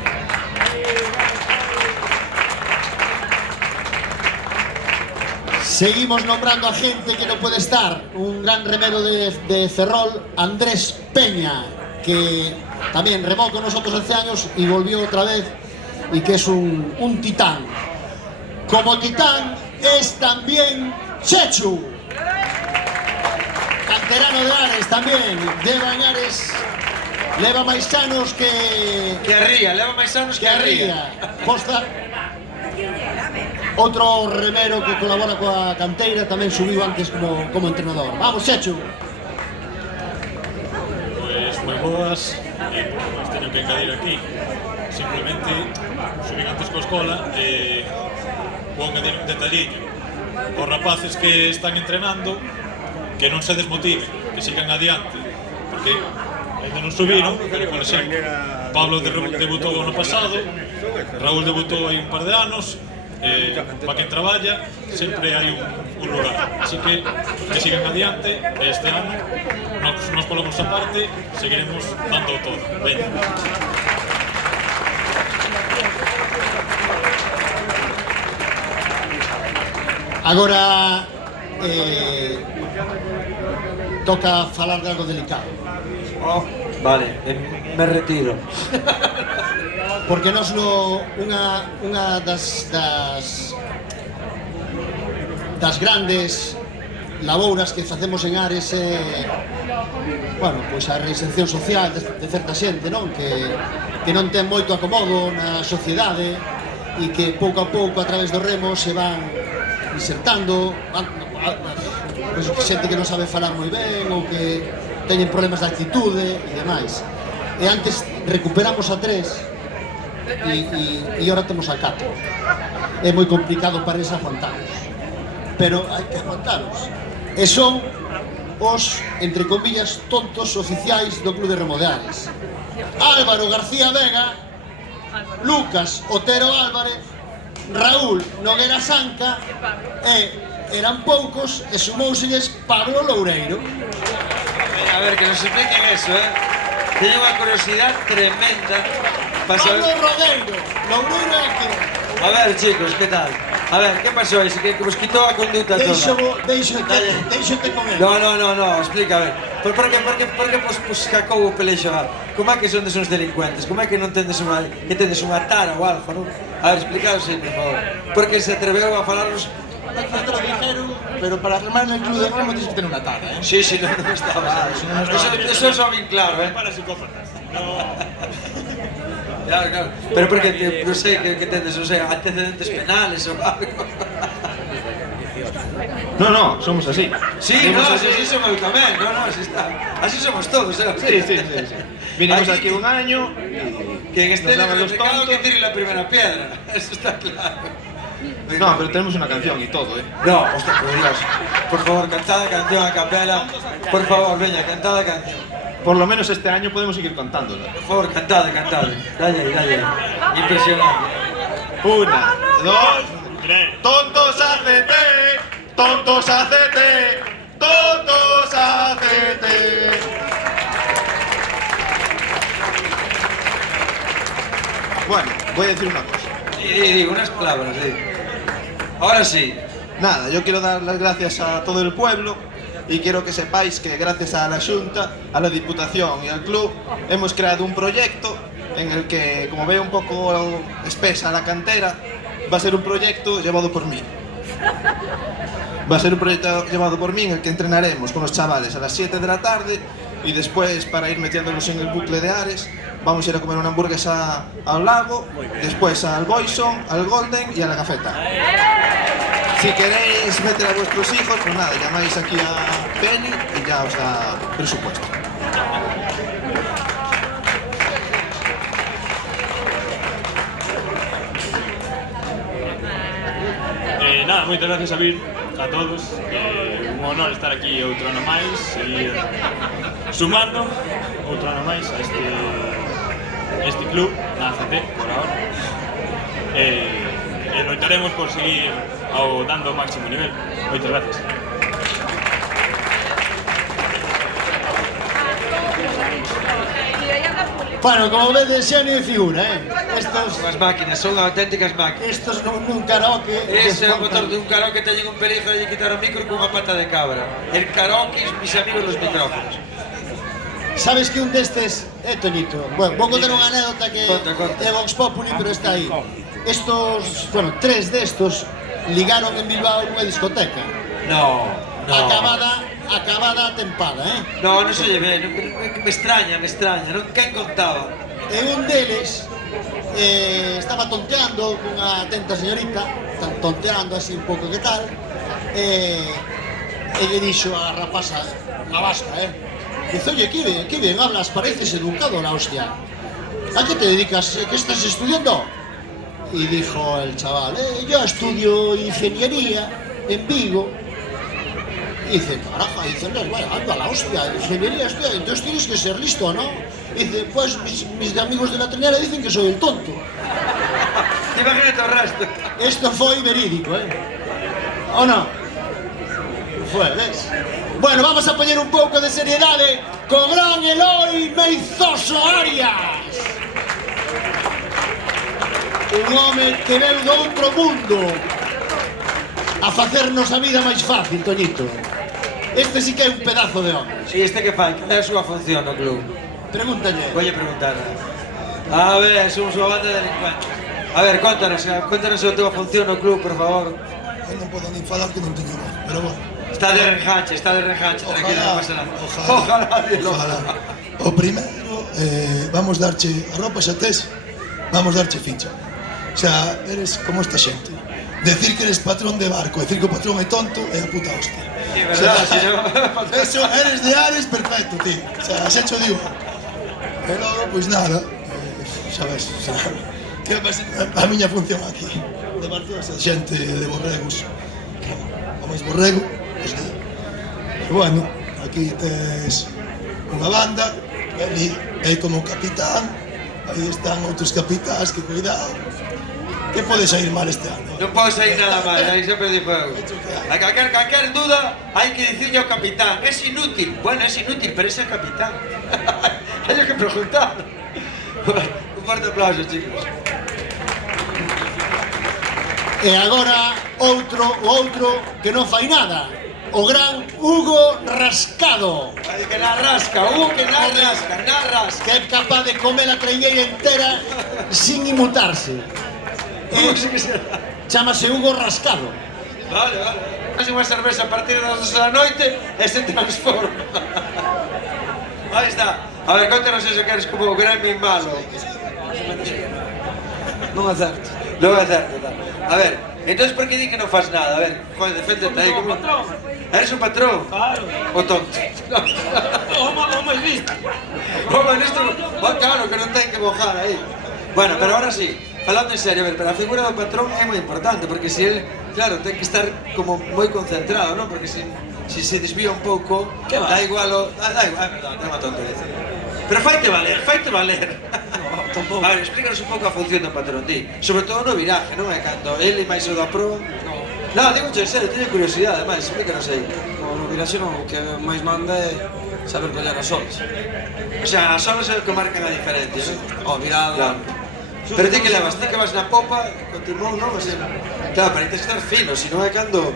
Seguimos nombrando a gente que no puede estar. Un gran remero de Ferrol, Andrés Peña, que también remó con nosotros hace años y volvió otra vez, y que es un titán. Como titán es también Chechu, canterano de Ares tamén, leva en Ares, leva máis anos que arría, leva máis anos que arría. Posta, outro remero que colabora coa canteira, tamén subiu antes como entrenador. Vamos, Chechu. Pues moi boas, pues teño que engadir aquí. Simplemente subín antes coa escola e vou engadir un detalliño. Os rapaces que están entrenando, que non se desmotiven, que sigan adiante, porque ainda non subiron, pero por exemplo, Pablo debutou o ano pasado, Raúl debutou hai un par de anos, para quen traballa sempre hai un lugar, así que sigan adiante, e este ano nos colamos a parte, seguiremos dando todo. Veña. Agora toca falar de algo delicado. Vale, me retiro. Porque nos unha das grandes labouras que facemos en Ares é, bueno, pois a reinserción social de certa xente, non? Que non ten moito acomodo na sociedade e que pouco a pouco a través do remo se van insertando, pois xente que non sabe falar moi ben ou que teñen problemas de actitude e demais. E antes recuperamos a 3 e ahora temos a 4. É moi complicado para eles aguantarnos, pero hai que aguantarnos. E son os, entre comillas, tontos oficiais do Club de Remo de Ares. Álvaro García Vega, Lucas Otero Álvarez, Raúl Noguera Sanca eran poucos e sumouselles Pablo Loureiro. A ver, que nos expliquen eso, Teño unha curiosidade tremenda para Pablo saber... Rodeiro, Loureiro é aquí. A ver, chicos, que tal? A ver, que pasou aí? Que vos quitou a conduta toda? Deixote con él. No, explica, a ver. Por que vos cacou o pelexo? Como é que son desos delincuentes? Como é que non tendes unha tara ou alfa, non? A ver, explicaos aí, por favor. Porque se atreveu a falarnos... No te lo dijeron, pero para remar en el club de remo tienes que tener una tara, ¿eh? Sí, no estaba. Eso es bien claro, ¿eh? Para psicópatas. Claro. Pero porque, non sei, que tendes, non sei, antecedentes penales ou algo. No, somos así. Sí, así somos tamén, así está. Así somos todos, ¿eh? Sí. Vinimos aquí un año que en este nos daban los pecado tontos. que tire la primera piedra, eso está claro. No, pero tenemos una canción y todo, ¿eh? No, hostia, por Dios. Por favor, cantad la canción a capela. Por favor, veña, cantad la canción. Por lo menos este año podemos seguir cantándola. Por favor, cantad. Dale. Impresionante. 1, 2, 3. Tontos ACT, tontos ACT, tontos ACT. Bueno, voy a decir una cosa. Digo unas palabras, Ahora sí. Nada, yo quiero dar las gracias a todo el pueblo y quiero que sepáis que gracias a la Junta, a la Diputación y al club hemos creado un proyecto en el que, como veo un poco espesa la cantera, va a ser un proyecto llevado por mí. Va a ser un proyecto llevado por mí en el que entrenaremos con los chavales a las 7 de la tarde y después, para ir metiéndolos en el bucle de Ares, vamos a ir a comer una hamburguesa al lago, después al Boyson, al Golden y a la Gafeta. Si queréis meter a vuestros hijos, pues nada, llamáis aquí a Penny y ya os da presupuesto. Nada, moitas gracias a vir a todos. Un honor estar aquí outro ano máis, seguir sumando outro ano máis a este club, na ACT, por ahora. E loitaremos por seguir dando o máximo nivel. Moitas gracias. Bueno, como vedes, xenio e figura, Estos... As máquinas, son auténticas máquinas. Estos nun karaoke... Ese é o motor dun karaoke, teñen un perigo de quitar o micro cunha pata de cabra. El karaoke, mis amigos, los micrófonos. Sabes que un destes... Toñito, bueno, vou contar unha anécdota que é Vox Populi, pero está aí. Estos, bueno, 3 destos ligaron en Bilbao nunha discoteca. No. Acabada a tempada, No, non se lle ve, me extraña, non? Quen contaba? E un deles estaba tonteando cunha atenta señorita, tonteando así un pouco que tal, e lle dixo a rapaza, unha vasca, dice, oye, que bien hablas, pareces educado, la hostia. ¿A qué te dedicas? ¿Qué estás estudiando? Y dijo el chaval, yo estudio ingeniería en Vigo. Y dice, carajo, dice, vaya, anda la hostia, ingeniería estudia, entonces tienes que ser listo, ¿no? Y dice, pues mis amigos de la trinera dicen que soy el tonto. Imagínate o resto. Esto foi verídico, ¿O no? Fue, ¿ves? Bueno, vamos a poner un pouco de seriedade con gran Eloi Meizoso Arias. Un home que veu do outro mundo a facernos a vida máis fácil, Toñito. Este sí que é un pedazo de home. Si, este que fai, que é a súa función no club? Pregúntalle. Voy a preguntar. A ver, somos unha banda de delincuentes. A ver, contanos a túa función no club, por favor. Eu non podo nin falar que non teño voz, pero bueno. Está de renjanche, tranquilo, non pasa nada. Ojalá. O primeiro, vamos darche a roupa xa tes, vamos darche ficha. O sea, eres como esta xente. Decir que eres patrón de barco, decir que o patrón é tonto é a puta hostia. Sí, verdad, o sea, eso, eres de Ares, perfecto, tío. O sea, has hecho digo. E logo, pois nada, sabes, o sea, que a miña función aquí. De barco, esa xente de borregos. O máis borrego, pois nada. E bueno, aquí tes unha banda, ali é como capitán, aí están outros capitáns que cuidado. Que pode sair mal este ano? Non pode sair nada mal, aí sempre digo eu. A calquer duda, hai que dicirle ao capitán. Es inútil. Bueno, es inútil, pero es el capitán. Hai que preguntar. Un fuerte aplauso, chicos. E agora, outro que non fai nada. O gran Hugo Rascado. Que la rasca, Hugo que la rasca. Que é capaz de comer a traiñeira entera sin inmutarse. Chámase Hugo Rascado. Vale. Hace unha cerveza a partir das 2 da noite e se transforma. Aí está. A ver, contanos eso que eres como o gremlin malo. Non acerto. A ver, entonces por que di que non faz nada? A ver, joder, deféndete aí como... Eres un patrón? Claro. O tonto? O máis listo. O máis listo? Claro, que non ten que mojar aí. Bueno, pero ahora sí, falando en serio, a ver, pero a figura do patrón é moi importante, porque se el, claro, ten que estar como moi concentrado, non? Porque se se desvía un pouco, da igual o... Da igual, perdón, ten unha tontería. Pero faite valer. Tampouco. A ver, explícanos un pouco a función do patrón, ti. Sobre todo no viraje, non? É cando ele máis o da proa... No, digo en serio, teño curiosidade, además, explícanos aí. No viraxe non, o que máis manda é saber collar as olas. O sea, as olas é o que marcan a diferencia, non? O virada... Claro. Pero ti que levas, ti que vas na popa, con timón, non? Claro, para tens que estar fino, se non é cando...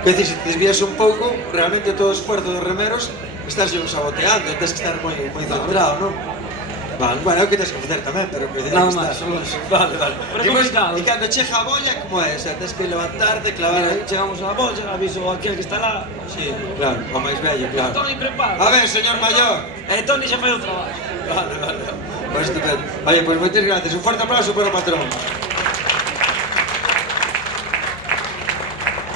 Que dicir, se te desvías un pouco, realmente todo o esfuerzo dos remeros estás yo saboteando, tens que estar moi centrado, non? Vale, bueno, é o que tens que facer tamén, pero... Nada máis, solo eso. Vale. Pero é complicado. E cando chega a bolla, como é? O sea, tens que levantarte, clavar aí... Chegamos á bolla, aviso a aquel que está lá. Sí, claro, o máis vello, claro. Toni, prepara. A ver, señor Maior. Toni xa fai o traballo. Vale. Pues estupendo. Oye, pues moitas gracias. Un forte aplauso para o patrón.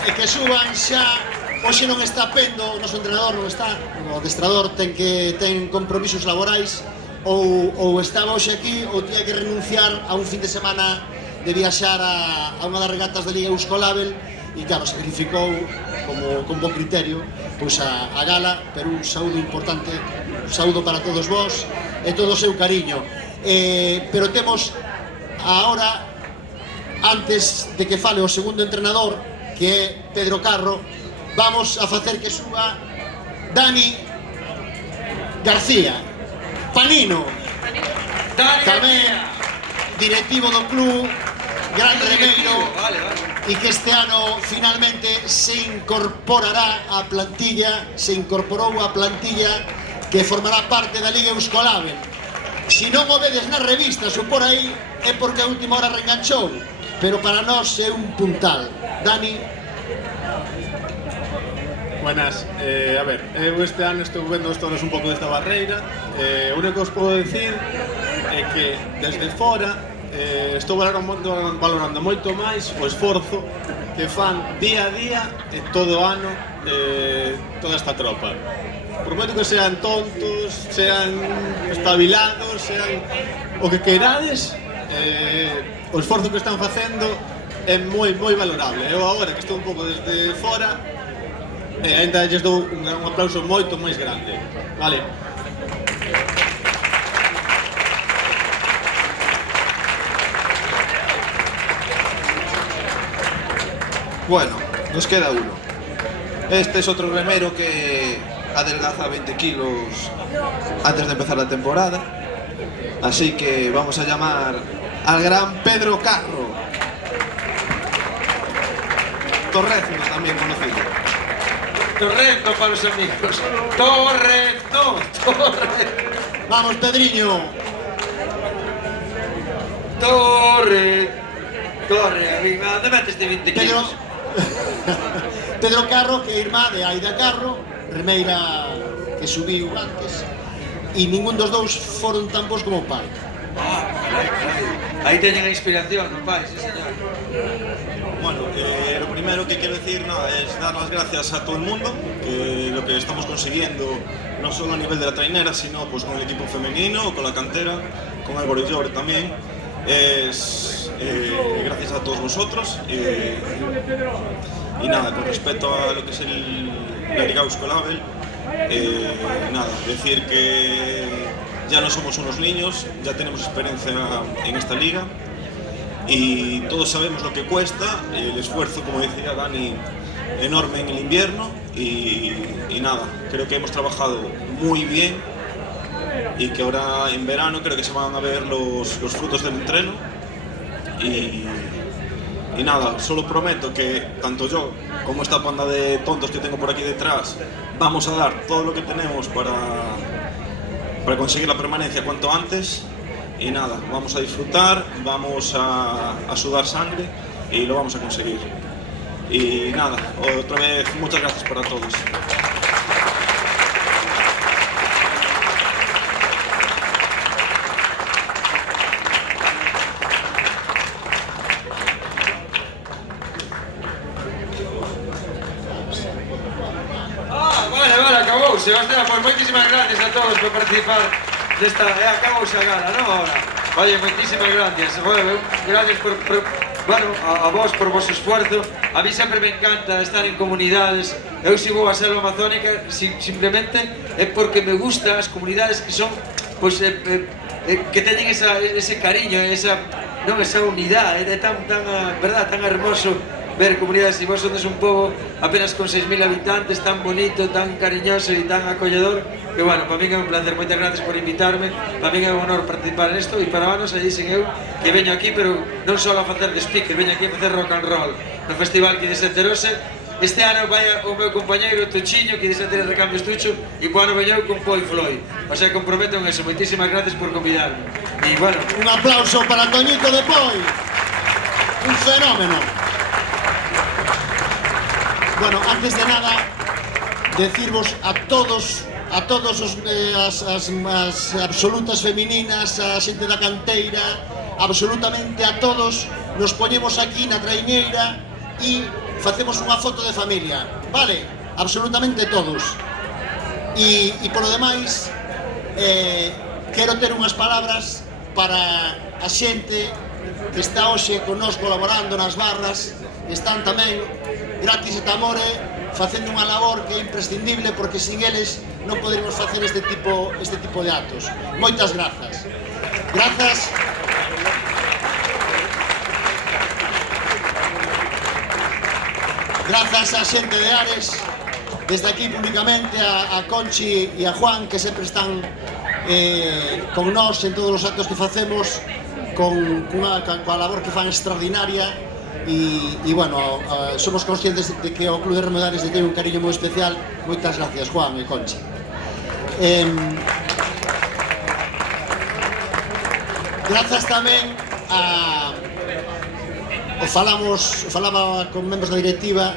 E que suban xa, hoxe non está Pendo, o noso entrenador non está, o adestrador ten compromisos laborais, ou estaba hoxe aquí, ou tiña que renunciar a un fin de semana de viaxar a unha das regatas da Liga Euskolabel, e claro, sacrificou con bo criterio pois a gala, pero un saúdo importante, un saúdo para todos vós e todo o seu cariño. Pero temos agora, antes de que fale o segundo entrenador, que é Pedro Carro, vamos a facer que suba Dani García, Panino, tamén directivo do club, gran remeiro, e que este ano finalmente se incorporará a plantilla, se incorporou a plantilla que formará parte da Liga Euskolabel. Si non o vedes nas revistas ou por aí, é porque a última hora reenganchou, pero para nós é un puntal. Dani. Buenas, a ver, eu este ano estou vendo os toros un pouco desta barreira. O único que os podo decir é que desde fora estou valorando moito máis o esforzo que fan día a día e todo o ano toda esta tropa. Prometo que sean tontos, sean espabilados, sean o que queirades, o esforzo que están facendo é moi valorable. Eu agora que estou un pouco desde fora, ainda lles dou un aplauso moito máis grande. Vale. Bueno, nos queda uno. Este es otro remero que adelgaza 20 kilos antes de empezar la temporada. Así que vamos a llamar al gran Pedro Carro. Torrezno también conocido. Torrento para los amigos. Torrento. Vamos, Pedriño. Torre, ¿dónde metes de 20 kilos? Pedro Carro, que é irmá de Aida Carro, remeira que subiu antes, e ningún dos dous foron tan bons como o pai. Ahí teñen a inspiración, non pai, sí señor. Bueno, lo primero que quiero decir es dar las gracias a todo el mundo, que lo que estamos consiguiendo, no solo a nivel de la trainera, sino pues con el equipo femenino, con la cantera, con Álvaro y Llobre también, es gracias a todos vosotros. Y nada, con respecto a lo que es la Liga Euskolabel, nada, decir que ya no somos unos niños, ya tenemos experiencia en esta liga y todos sabemos lo que cuesta, el esfuerzo, como decía Dani, enorme en el invierno y nada, creo que hemos trabajado muy bien y que ahora en verano creo que se van a ver los frutos del entreno y nada, solo prometo que tanto yo como esta panda de tontos que tengo por aquí detrás vamos a dar todo lo que tenemos para conseguir la permanencia cuanto antes y nada, vamos a disfrutar, vamos a sudar sangre y lo vamos a conseguir. Y nada, otra vez muchas gracias para todos. Vale, acabou, Sebastián, pues moitísimas gracias a todos por participar desta, acabouse a gala, non ahora? Oye, moitísimas gracias, bueno, gracias por bueno, a vos por vosso esfuerzo. A mí sempre me encanta estar en comunidades. Eu si vou a selva amazónica simplemente é porque me gustan as comunidades que son pues, que teñen ese cariño, esa unidade, é tan hermoso ver comunidades, e vos sodes un pobo apenas con 6.000 habitantes, tan bonito, tan cariñoso e tan acolledor, que bueno, para mí é un placer, moitas gracias por invitarme, para mí é un honor participar nesto, e para vanos, aí dixen eu, que veño aquí, pero non só a facer de speaker, veño aquí a facer rock and roll, no festival que de Terose. Este ano vai o meu compañeiro Tochiño, que dixen ter recambio estucho, e po ano veñou con Poi Floyd. O sea, comprometo en eso. Moitísimas gracias por convidarme. E bueno, un aplauso para Toñito de Poi. Un fenómeno. Bueno, antes de nada, decirvos a todos as absolutas femininas, a xente da canteira, absolutamente a todos, nos poñemos aquí na traiñeira e facemos unha foto de familia, vale? Absolutamente todos. E polo demais, quero ter unhas palabras para a xente que está hoxe con nós colaborando nas barras, están tamén gratis et amore facendo unha labor que é imprescindible, porque sin eles non poderemos facer este tipo de actos. Moitas grazas. Grazas. Grazas a xente de Ares, desde aquí públicamente a Conchi e a Juan, que sempre están con nós en todos os actos que facemos, coa labor que fan extraordinaria, e bueno, somos conscientes de que o Club de Remo de Ares ten un cariño moi especial. Moitas gracias, Juan e Conchi. Grazas tamén a... falaba con membros da directiva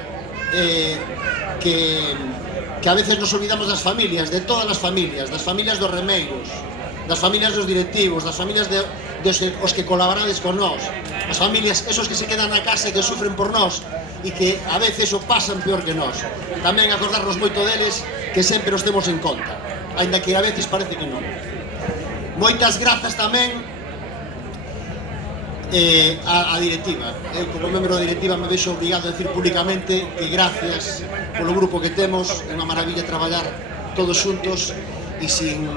que a veces nos olvidamos das familias, de todas as familias, das familias dos remeiros, das familias dos directivos, das familias dos que colaborades con nós, as familias, esos que se quedan na casa e que sufren por nós e que a veces o pasan peor que nós. Tamén acordarnos moito deles, que sempre os temos en conta, aínda que a veces parece que non. Moitas grazas tamén a directiva. Eu, como membro da directiva, me vexo obrigado a decir públicamente que gracias polo grupo que temos, é unha maravilla traballar todos xuntos, e sin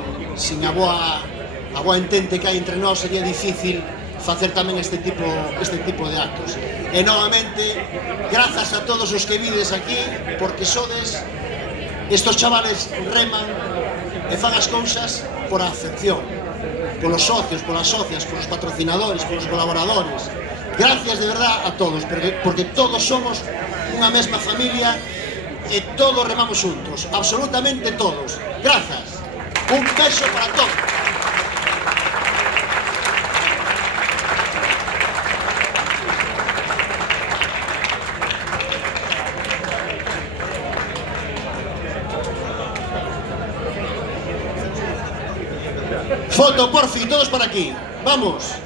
a boa entente que hai entre nós sería difícil facer tamén este tipo de actos. E novamente, grazas a todos os que vides aquí, porque sodes, estos chavales reman e fan as cousas por afección, polos socios, polas socias, polos patrocinadores, polos colaboradores. Gracias de verdad a todos, porque todos somos unha mesma familia e todos remamos xuntos, absolutamente todos. Grazas. Un beso para todos. Foto, porfi, todos para aquí. Vamos.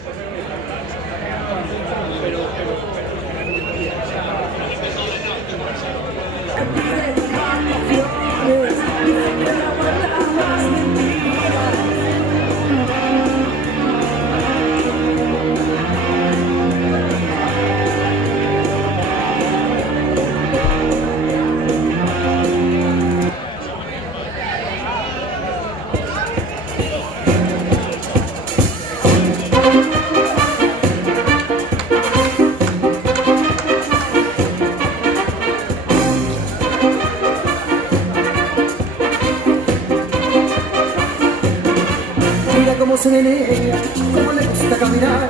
Cómo se menea, cómo le gusta caminar,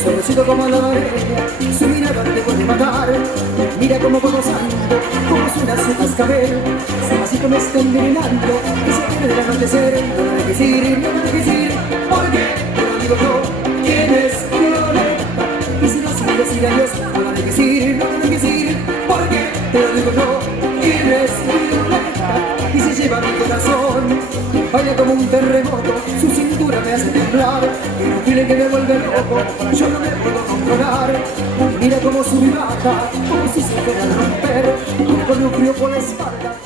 suavecito como la marea, su mirada te puede matar. Mira cómo va gozando, cómo suena su cascabel, su pasito me está envenenando, y se quiere del anochecer, no lo dejes ir, no lo dejes ir, porque te lo digo yo, ¿quién es Violeta? Y si no sabes decir adiós, no lo dejes ir, no lo dejes ir, porque te lo digo yo, ¿quién es Violeta? Y se lleva mi corazón, baila como un terremoto, su cintura me hace temblar, y no quiere que me vuelva loco, yo no me puedo controlar. Mira cómo sube y baja, como si se fuera a romper, con un frío por la espalda.